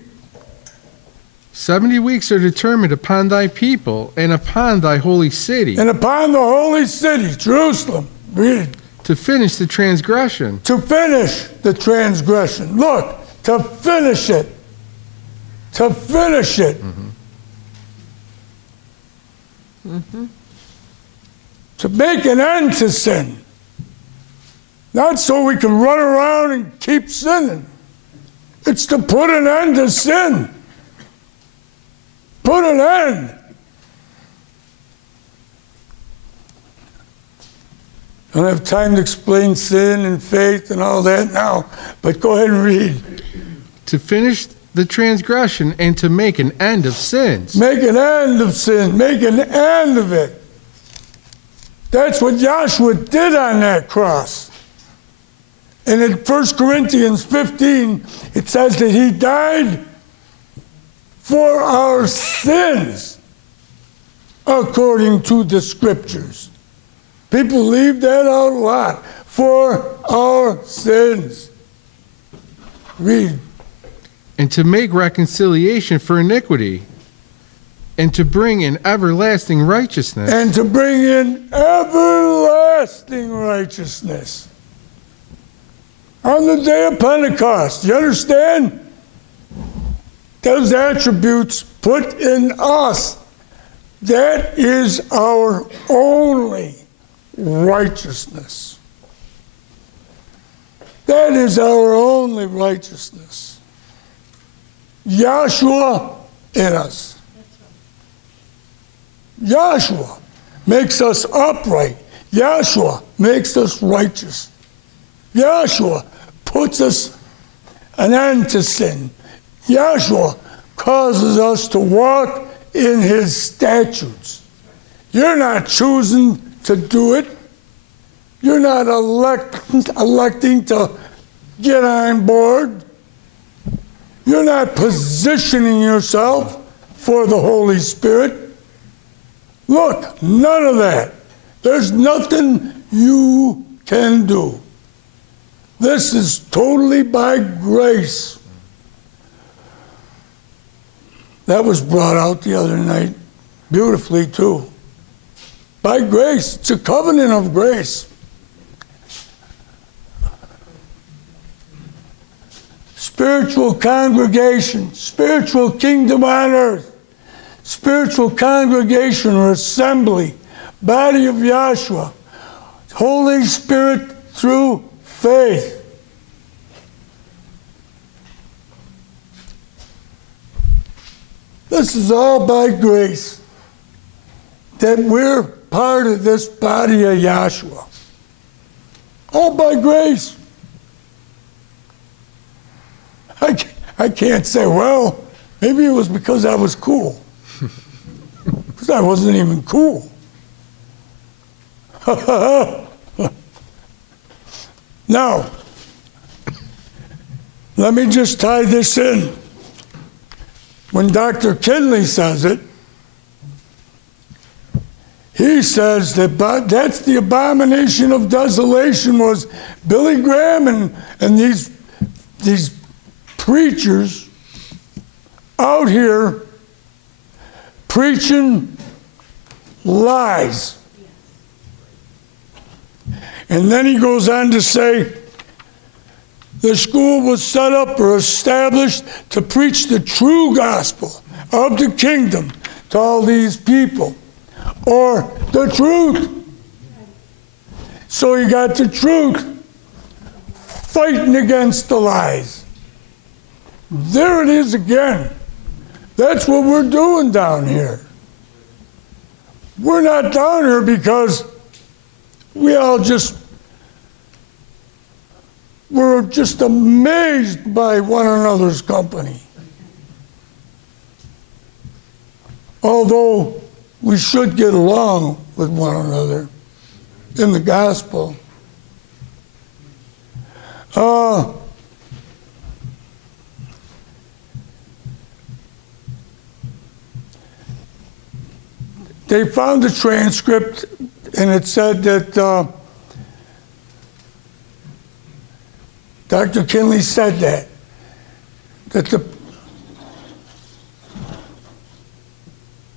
70 weeks are determined upon thy people and upon thy holy city And upon the holy city, Jerusalem, read. to finish the transgression. To finish the transgression. Look, to finish it. To finish it. To make an end to sin. Not so we can run around and keep sinning. It's to put an end to sin. Put an end. I don't have time to explain sin and faith and all that now, but go ahead and read. To finish the transgression and to make an end of sins. Make an end of sin. Make an end of it. That's what Joshua did on that cross. And in 1 Corinthians 15, it says that he died for our sins according to the scriptures. People leave that out a lot. For our sins. Read. And to make reconciliation for iniquity, and to bring in everlasting righteousness. And to bring in everlasting righteousness. On the day of Pentecost, you understand? Those attributes put in us, that is our only righteousness. That is our only righteousness. Yahshua in us. Yahshua makes us upright. Yahshua makes us righteous. Yahshua puts us an end to sin. Yahshua causes us to walk in his statutes. You're not choosing to do it. You're not electing to get on board. You're not positioning yourself for the Holy Spirit. Look, none of that. There's nothing you can do. This is totally by grace. That was brought out the other night beautifully too. By grace. It's a covenant of grace. spiritual congregation, spiritual kingdom on earth, spiritual congregation or assembly, body of Yahshua, Holy Spirit through faith. This is all by grace that we're part of this body of Yahshua. All by grace. I can't say, well, maybe it was because I was cool. Because I wasn't even cool. Now, let me just tie this in. When Dr. Kinley says it, he says that that's the abomination of desolation was Billy Graham and these preachers out here preaching lies. And then he goes on to say, the school was set up or established to preach the true gospel of the kingdom to all these people, or the truth. So you got the truth fighting against the lies. There it is again. That's what we're doing down here. We're not down here because we're just amazed by one another's company. Although we should get along with one another in the gospel. They found a transcript and it said that Dr. Kinley said that the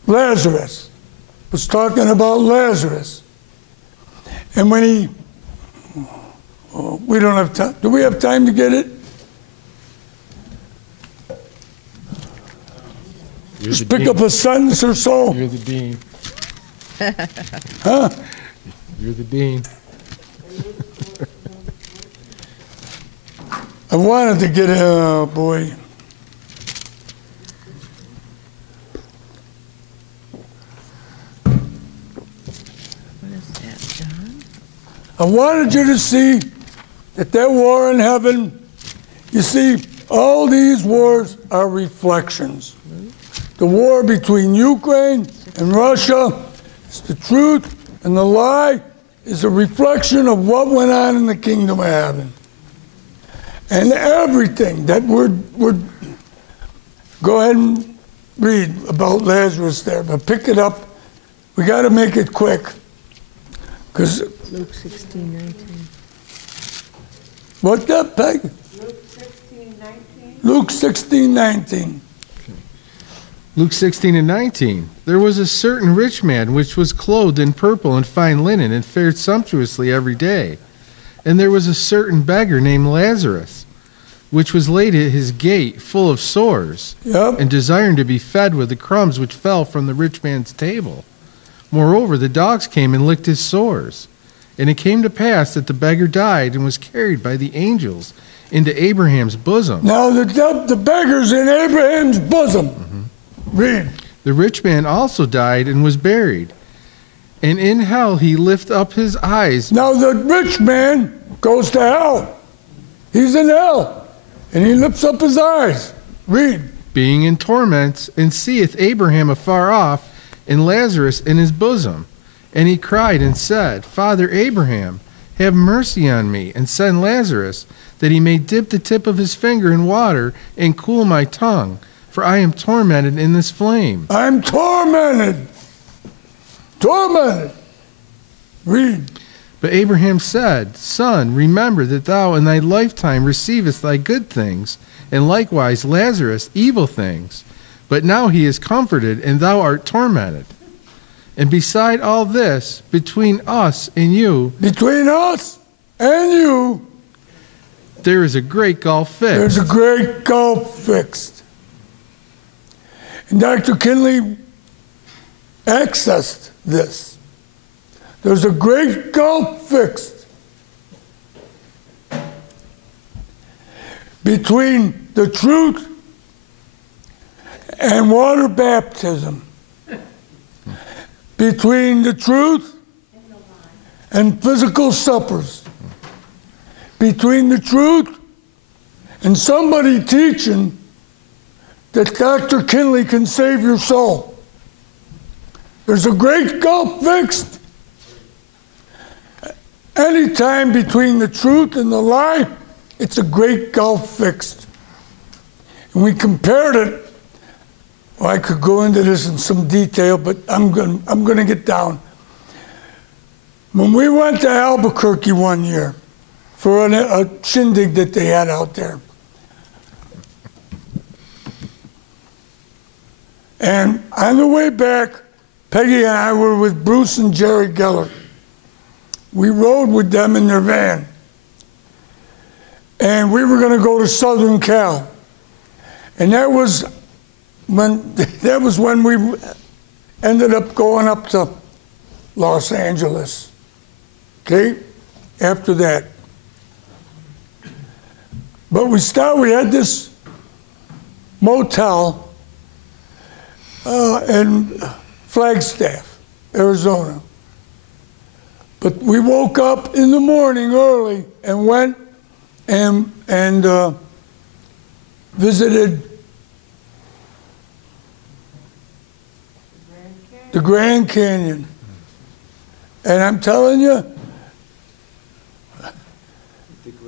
Lazarus was talking about Lazarus. And when we don't have time. Do we have time to get it? Just pick up a sentence or so. You're the dean. Huh? You're the dean. I wanted to get a boy. What is that, John? I wanted you to see that war in heaven, you see, all these wars are reflections. The war between Ukraine and Russia is the truth, and the lie is a reflection of what went on in the kingdom of heaven. And everything that we're go ahead and read about Lazarus there, but pick it up. We got to make it quick. Because Luke 16:19. what's that, Peg? Luke 16:19. Luke 16:19. Luke 16:19. There was a certain rich man which was clothed in purple and fine linen and fared sumptuously every day. And there was a certain beggar named Lazarus, which was laid at his gate full of sores, Yep. and desiring to be fed with the crumbs which fell from the rich man's table. Moreover, the dogs came and licked his sores. And it came to pass that the beggar died and was carried by the angels into Abraham's bosom. Now the beggar's in Abraham's bosom. Read. The rich man also died and was buried. And in hell he lift up his eyes. Now the rich man goes to hell. He's in hell. And he lifts up his eyes. Read. Being in torments, and seeth Abraham afar off, and Lazarus in his bosom. And he cried and said, Father Abraham, have mercy on me, and send Lazarus, that he may dip the tip of his finger in water, and cool my tongue, for I am tormented in this flame. I'm tormented. Tormented. Read. But Abraham said, Son, remember that thou in thy lifetime receivest thy good things, and likewise Lazarus evil things. But now he is comforted, and thou art tormented. And beside all this, between us and you, Between us and you, there is a great gulf fixed. There's a great gulf fixed. And Dr. Kinley accessed this. There's a great gulf fixed between the truth and water baptism, between the truth and physical suppers, between the truth and somebody teaching that Dr. Kinley can save your soul. There's a great gulf fixed. Anytime between the truth and the lie, it's a great gulf fixed. And we compared it. Well, I could go into this in some detail, but I'm going to get down. When we went to Albuquerque one year for a shindig that they had out there, and on the way back, Peggy and I were with Bruce and Jerry Geller. We rode with them in their van. And we were going to go to Southern Cal. And that was when we ended up going up to Los Angeles. Okay? After that. But we had this motel in Flagstaff, Arizona. But we woke up in the morning early and went and visited the Grand Canyon. And I'm telling you,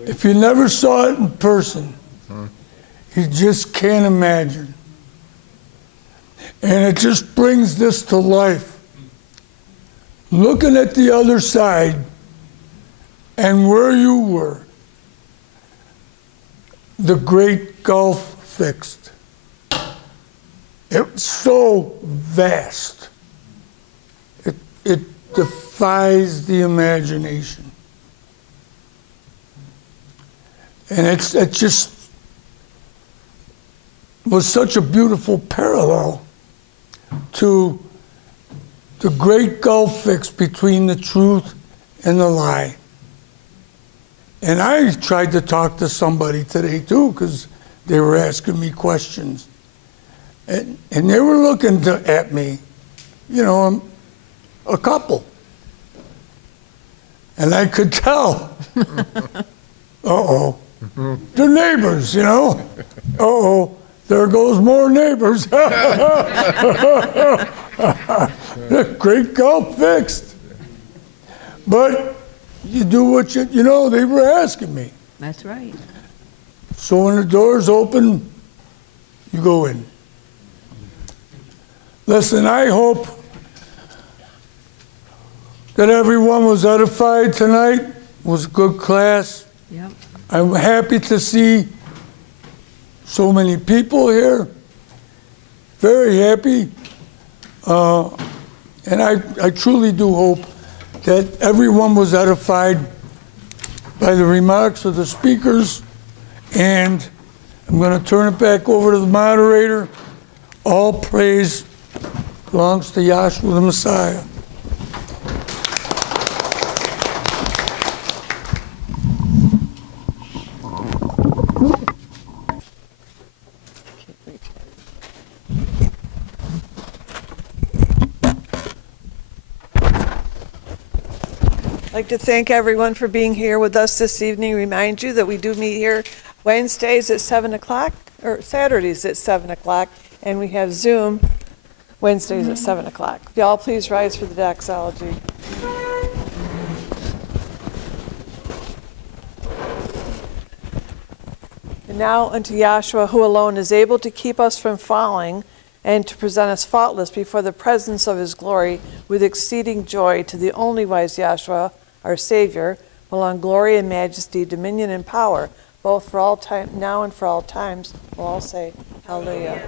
if you never saw it in person, you just can't imagine. And it just brings this to life. Looking at the other side and where you were, the great gulf fixed. It's so vast. It defies the imagination. And it just was such a beautiful parallel to the great gulf fixed between the truth and the lie. And I tried to talk to somebody today too, because they were asking me questions. And they were looking at me, you know, a couple. And I could tell, uh-oh, they're neighbors, you know. Uh-oh, there goes more neighbors. The great gulf fixed. But you do what you know, they were asking me. That's right. So when the doors open, you go in. Listen, I hope that everyone was edified tonight. It was a good class. Yep. I'm happy to see so many people here. Very happy. And I truly do hope that everyone was edified by the remarks of the speakers. And I'm going to turn it back over to the moderator. All praise belongs to Yahshua the Messiah. I'd like to thank everyone for being here with us this evening. Remind you that we do meet here Wednesdays at 7 o'clock, or Saturdays at 7 o'clock, and we have Zoom Wednesdays at 7 o'clock. If y'all please rise for the doxology. And now unto Yahshua, who alone is able to keep us from falling and to present us faultless before the presence of his glory with exceeding joy, to the only wise Yahshua, our Savior, belong glory and majesty, dominion and power, both for all time, now and for all times. We'll all say, hallelujah.